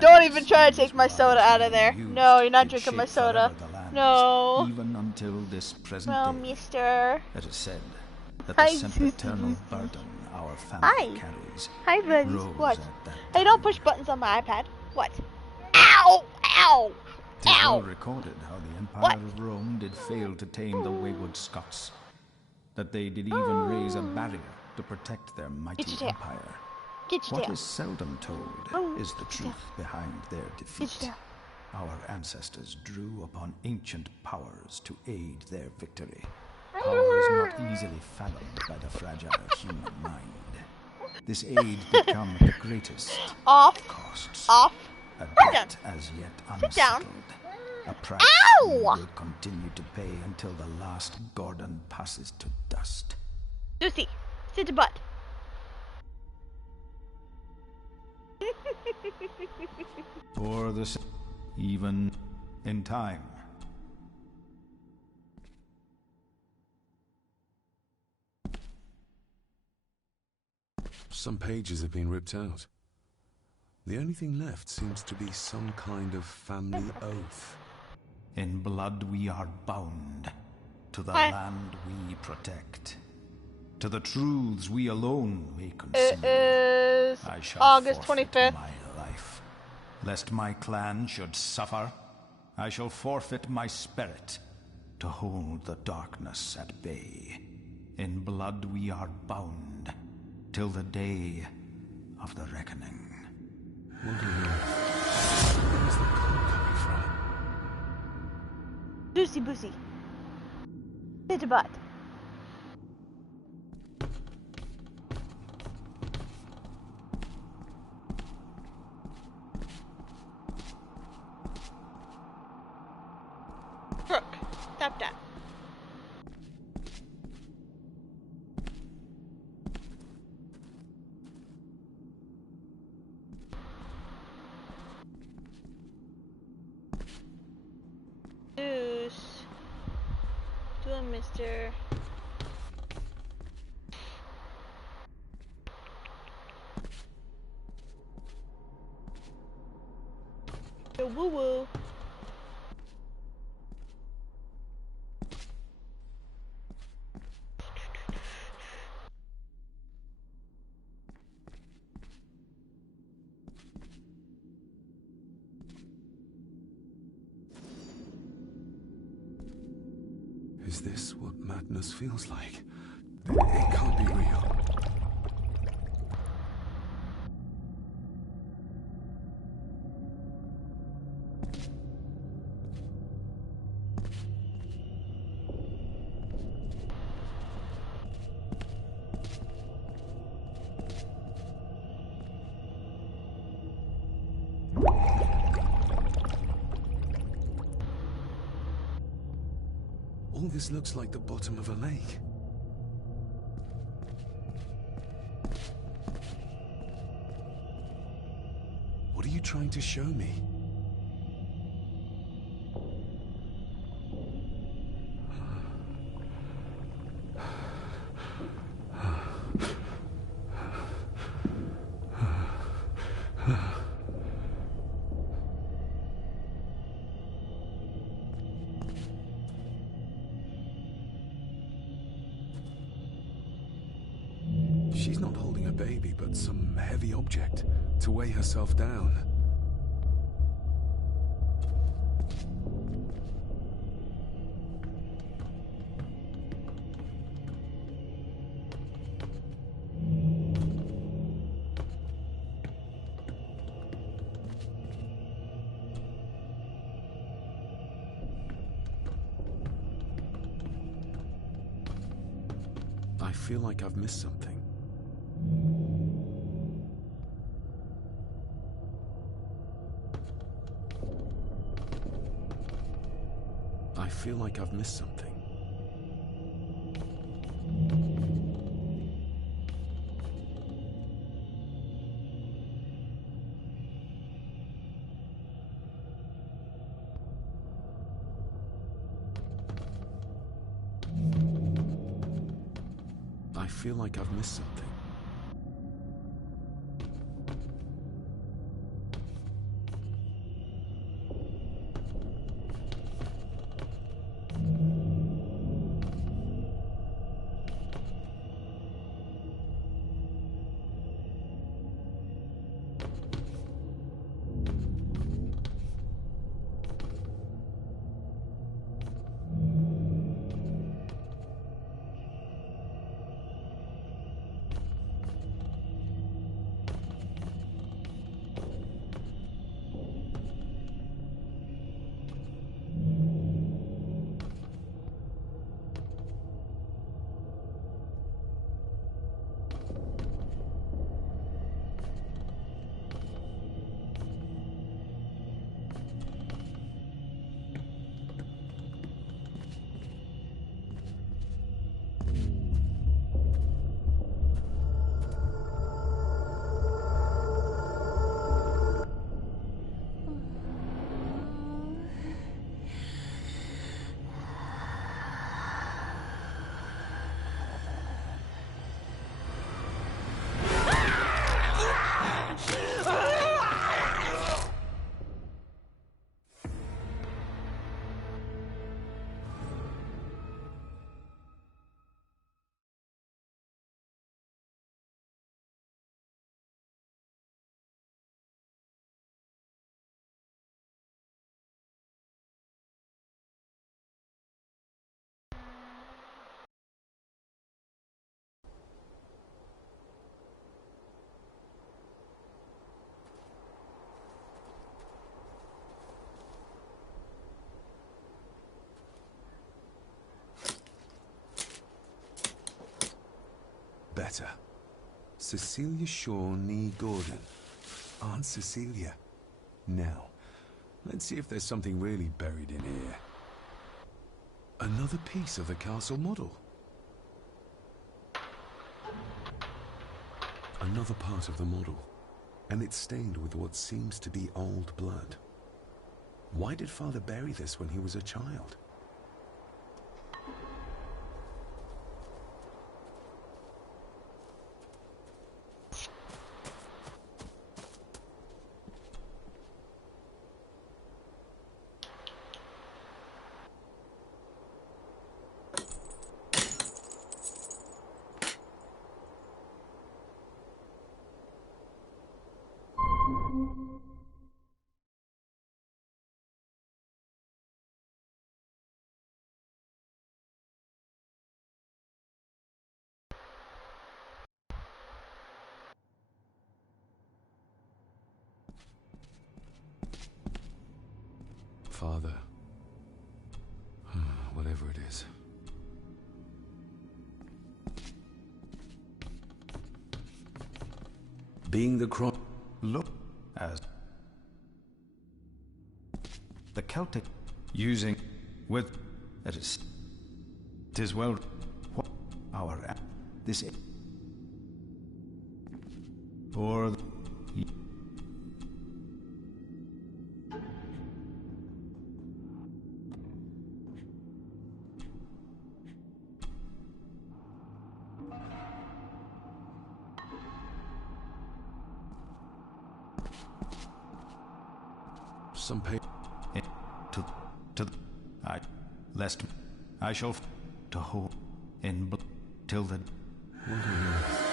Don't even try to take my soda out of there. No, you're not drinking my soda. No. Even until this present Well, day, mister. it is said that the sempiternal burden our family carries. Hi, buddies. rose What? at that Hey, don't push buttons on my iPad. What? Ow! Ow! It is well Ow! recorded how the Empire What? of Rome did fail to tame the wayward Scots, that they did even raise a barrier to protect their mighty Get your tail. empire. Get your What tail. is seldom told is the truth behind their defeat. Get your tail. Our ancestors drew upon ancient powers to aid their victory. Powers not easily fathomed by the fragile human mind. This aid did come at the greatest Off. costs. Off. A Sit debt as yet Sit down. unsettled. A price Ow! we will continue to pay until the last Gordon passes to dust. Lucy, sit your butt. For the even in time. Some pages have been ripped out. The only thing left seems to be some kind of family oath. In blood we are bound to the Hi. land we protect, to the truths we alone may It conceal. is I shall August forfeit 25th. my life, lest my clan should suffer. I shall forfeit my spirit to hold the darkness at bay. In blood we are bound till the day of the reckoning. What on earth? Where's the call coming from? Lucy Boosie. Sit your butt. Crook, stop that. Deuce. doing, mister? Yo, woo woo. Is this what madness feels like? It can't be real. All this looks like the bottom of a lake. What are you trying to show me? She's not holding a baby, but some heavy object to weigh herself down. I feel like I've missed something. I feel like I've missed something. I feel like I've missed something. Better. Cecilia Shaw Nee Gordon. Aunt Cecilia. Now, let's see if there's something really buried in here. Another piece of the castle model. Another part of the model. And it's stained with what seems to be old blood. Why did Father bury this when he was a child? father. Whatever it is. Being the look as the Celtic using with it is well what our this or the, some pay to I lest I shall to hold in till the what are you?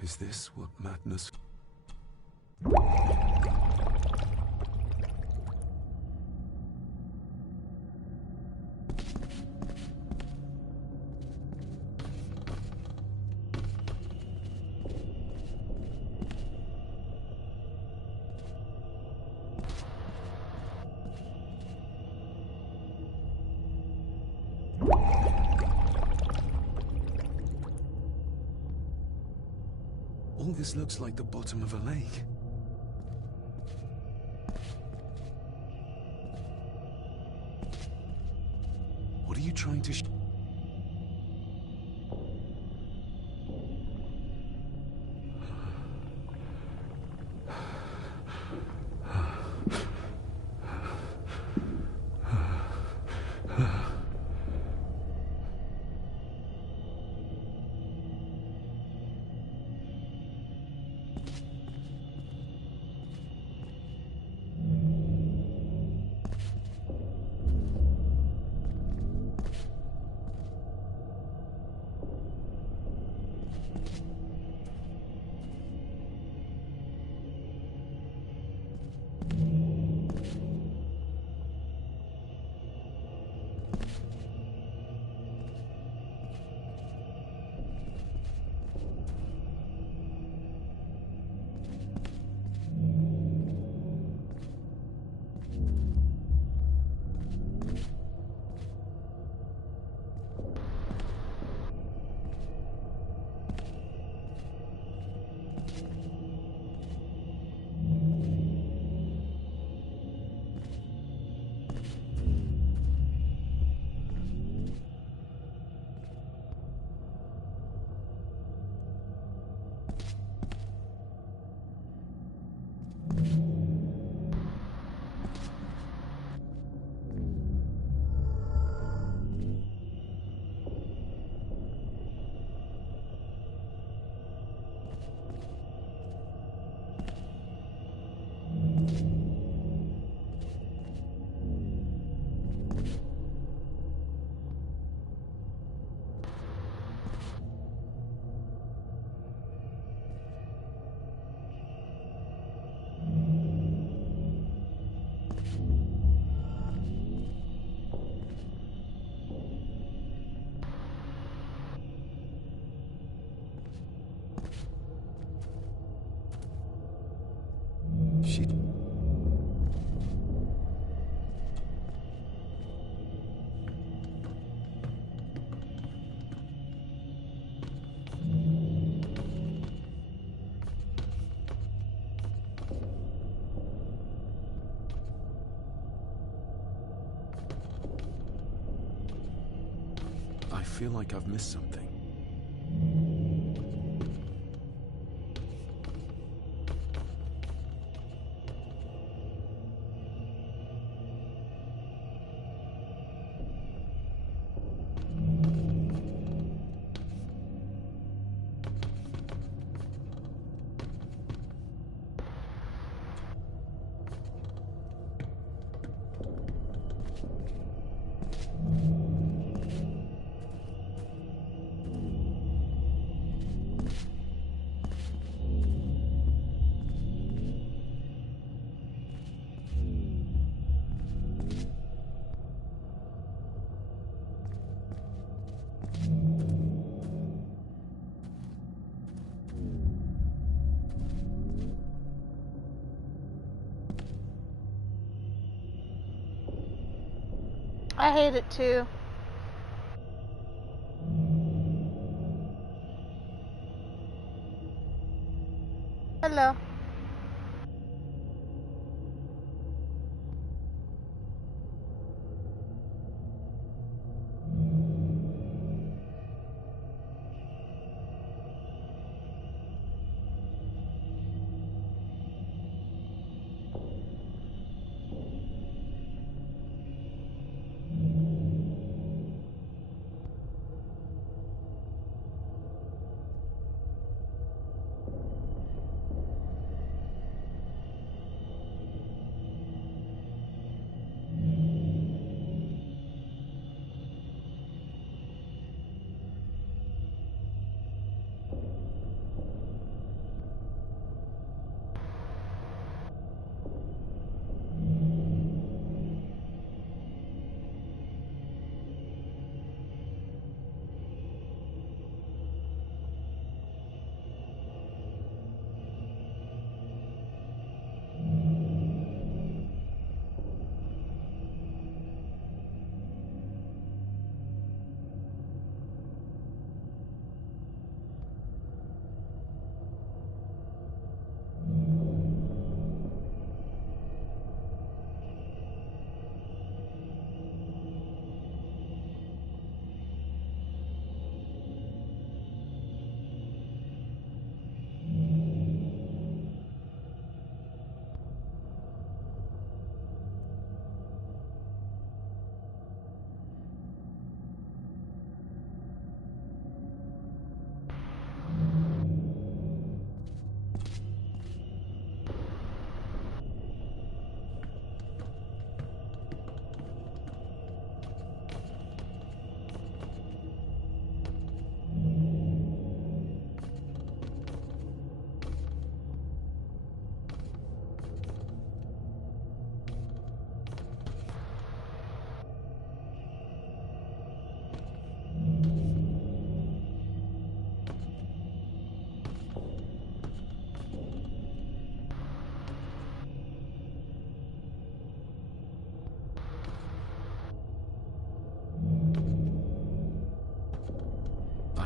Is this what madness... All this looks like the bottom of a lake. What are you trying to feel like I've missed something. I hate it too. Hello.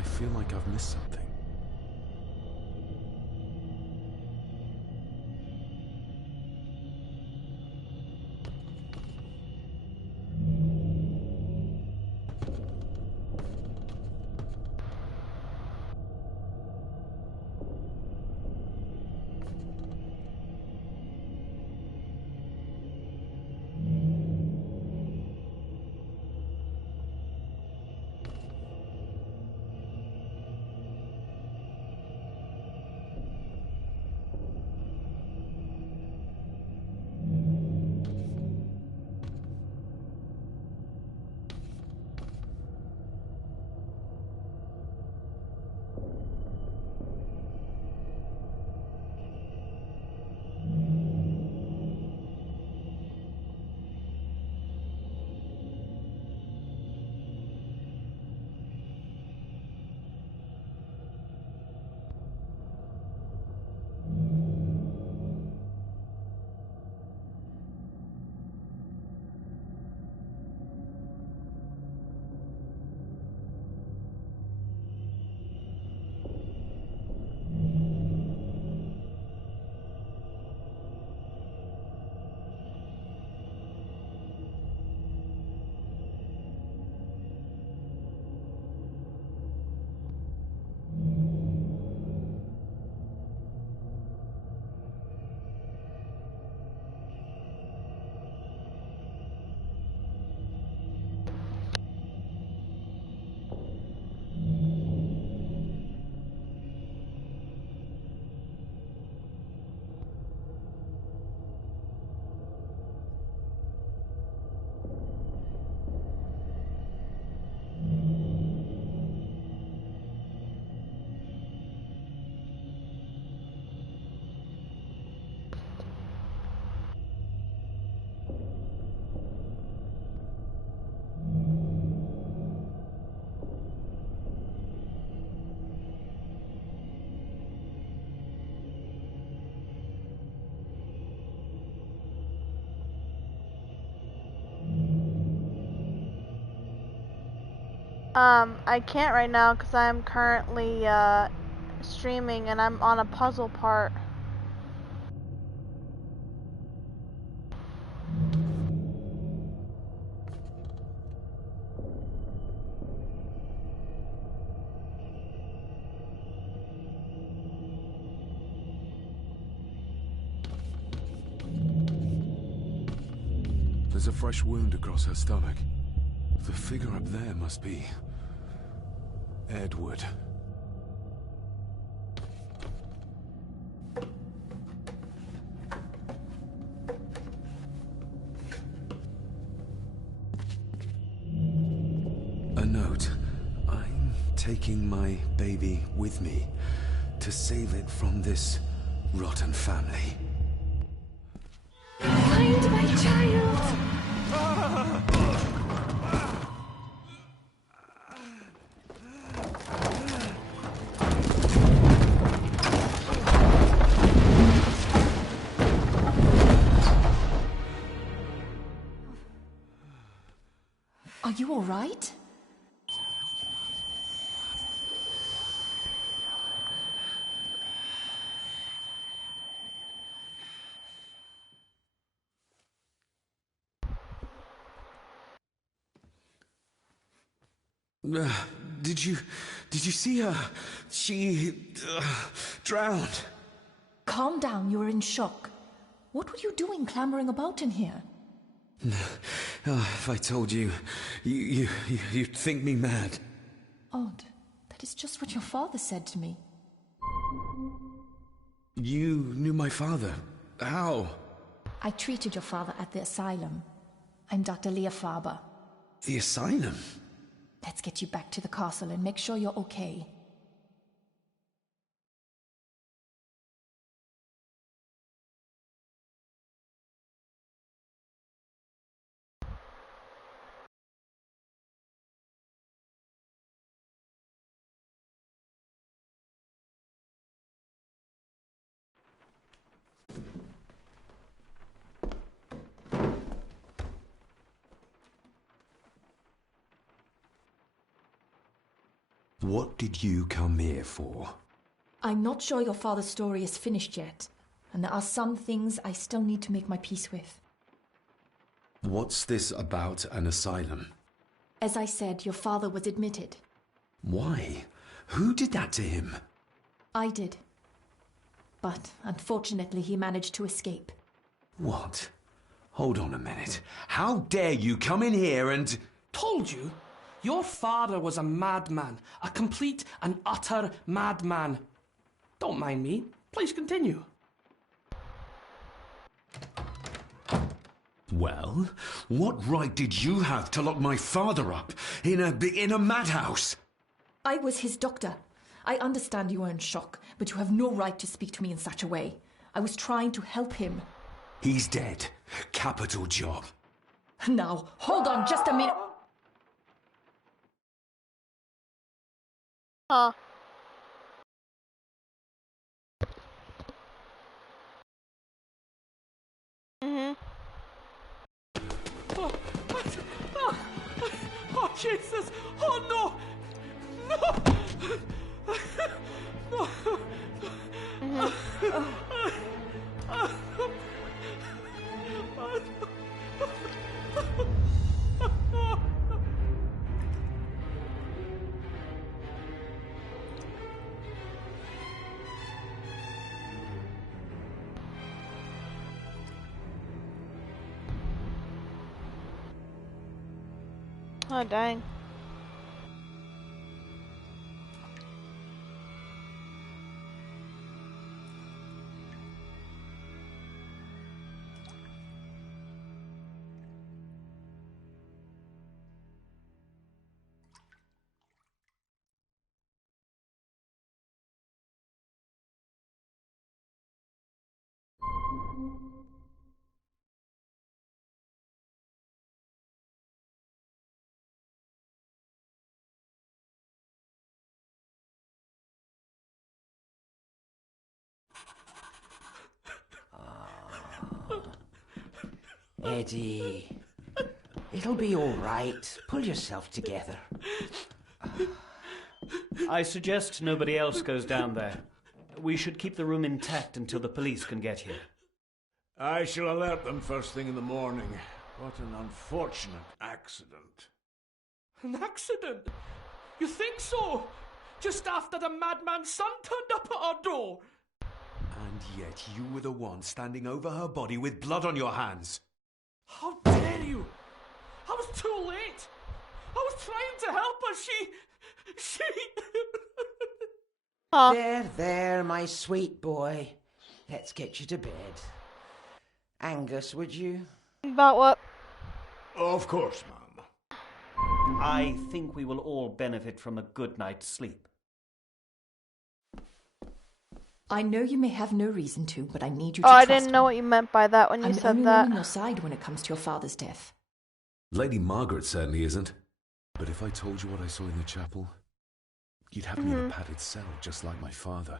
I feel like I've missed something. I can't right now because I'm currently streaming and I'm on a puzzle part. There's a fresh wound across her stomach. The figure up there must be Edward. A note. I'm taking my baby with me to save it from this rotten family. Find my child! Are you all right? Did you see her? She drowned. Calm down, you're in shock. What were you doing clambering about in here? If I told you, you'd think me mad. Odd. That is just what your father said to me. You knew my father. How? I treated your father at the asylum. I'm Dr. Leah Faber. The asylum? Let's get you back to the castle and make sure you're okay. What did you come here for? I'm not sure your father's story is finished yet, and there are some things I still need to make my peace with. What's this about an asylum? As I said, your father was admitted. Why? Who did that to him? I did. But unfortunately, he managed to escape. What? Hold on a minute. How dare you come in here and... Told you? Your father was a madman. A complete and utter madman. Don't mind me. Please continue. Well, what right did you have to lock my father up in a madhouse? I was his doctor. I understand you are in shock, but you have no right to speak to me in such a way. I was trying to help him. He's dead. Capital job. Now, hold on just a minute. Oh, Jesus! Oh, no! No! No! Oh, dang. Eddie, it'll be all right. Pull yourself together. I suggest nobody else goes down there. We should keep the room intact until the police can get here. I shall alert them first thing in the morning. What an unfortunate accident. An accident? You think so? Just after the madman's son turned up at our door. And yet you were the one standing over her body with blood on your hands. How dare you? I was too late. I was trying to help her. She... There, my sweet boy. Let's get you to bed. Angus, would you? About what? Of course, ma'am. I think we will all benefit from a good night's sleep. I know you may have no reason to, but I need you Oh, to I trust didn't know what you meant by that when you I'm said only that. on your side when it comes to your father's death. Lady Margaret certainly isn't. But if I told you what I saw in the chapel, you'd have me in a padded cell, just like my father.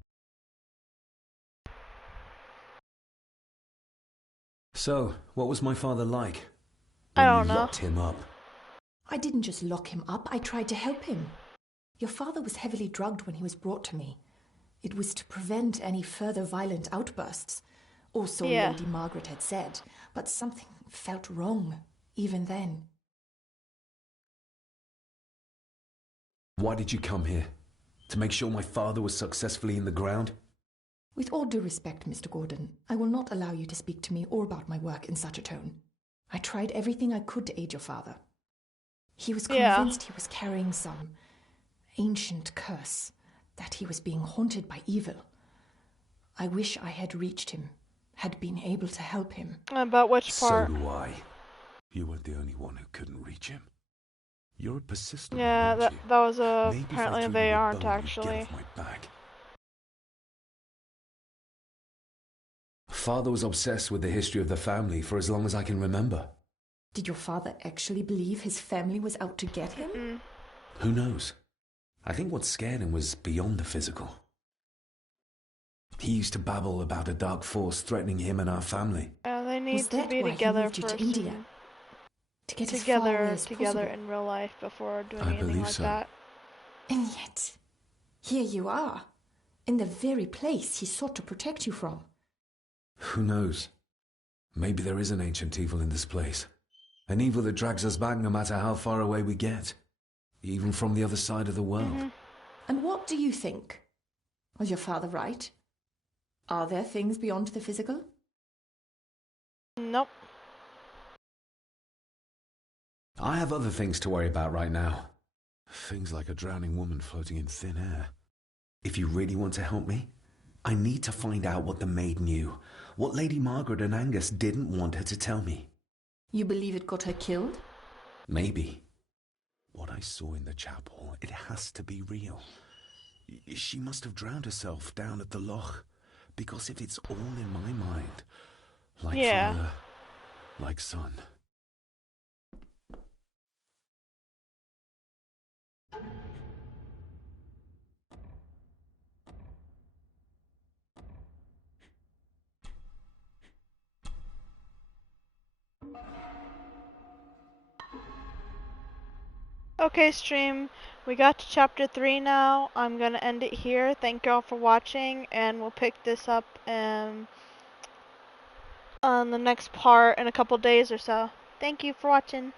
So, what was my father like? I When don't you know. locked him up? I didn't just lock him up, I tried to help him. Your father was heavily drugged when he was brought to me. It was to prevent any further violent outbursts. Or so Lady Margaret had said, but something felt wrong, even then. Why did you come here? To make sure my father was successfully in the ground? With all due respect, Mr. Gordon, I will not allow you to speak to me or about my work in such a tone. I tried everything I could to aid your father. He was convinced he was carrying some ancient curse, that he was being haunted by evil. I wish I had reached him, had been able to help him. About which part? So do I. You weren't the only one who couldn't reach him. You're a persistent one, Yeah, aren't you? that was Maybe if I apparently threw they you a aren't bone, you'd actually. get off my back. Father was obsessed with the history of the family for as long as I can remember. Did your father actually believe his family was out to get him? Who knows? I think what scared him was beyond the physical. He used to babble about a dark force threatening him and our family. They need Was to that be why he together moved you to first. India? To get as far away together as together possible? in real life before doing I anything believe like so. that. And yet, here you are, in the very place he sought to protect you from. Who knows? Maybe there is an ancient evil in this place. An evil that drags us back no matter how far away we get. Even from the other side of the world. And what do you think? Was your father right? Are there things beyond the physical? Nope. I have other things to worry about right now. Things like a drowning woman floating in thin air. If you really want to help me, I need to find out what the maid knew. What Lady Margaret and Angus didn't want her to tell me. You believe it got her killed? Maybe. What I saw in the chapel, it has to be real. She must have drowned herself down at the loch. Because if it's all in my mind, like father, like son. Okay, stream. We got to chapter 3 now. I'm gonna end it here. Thank y'all for watching, and we'll pick this up on the next part in a couple days or so. Thank you for watching.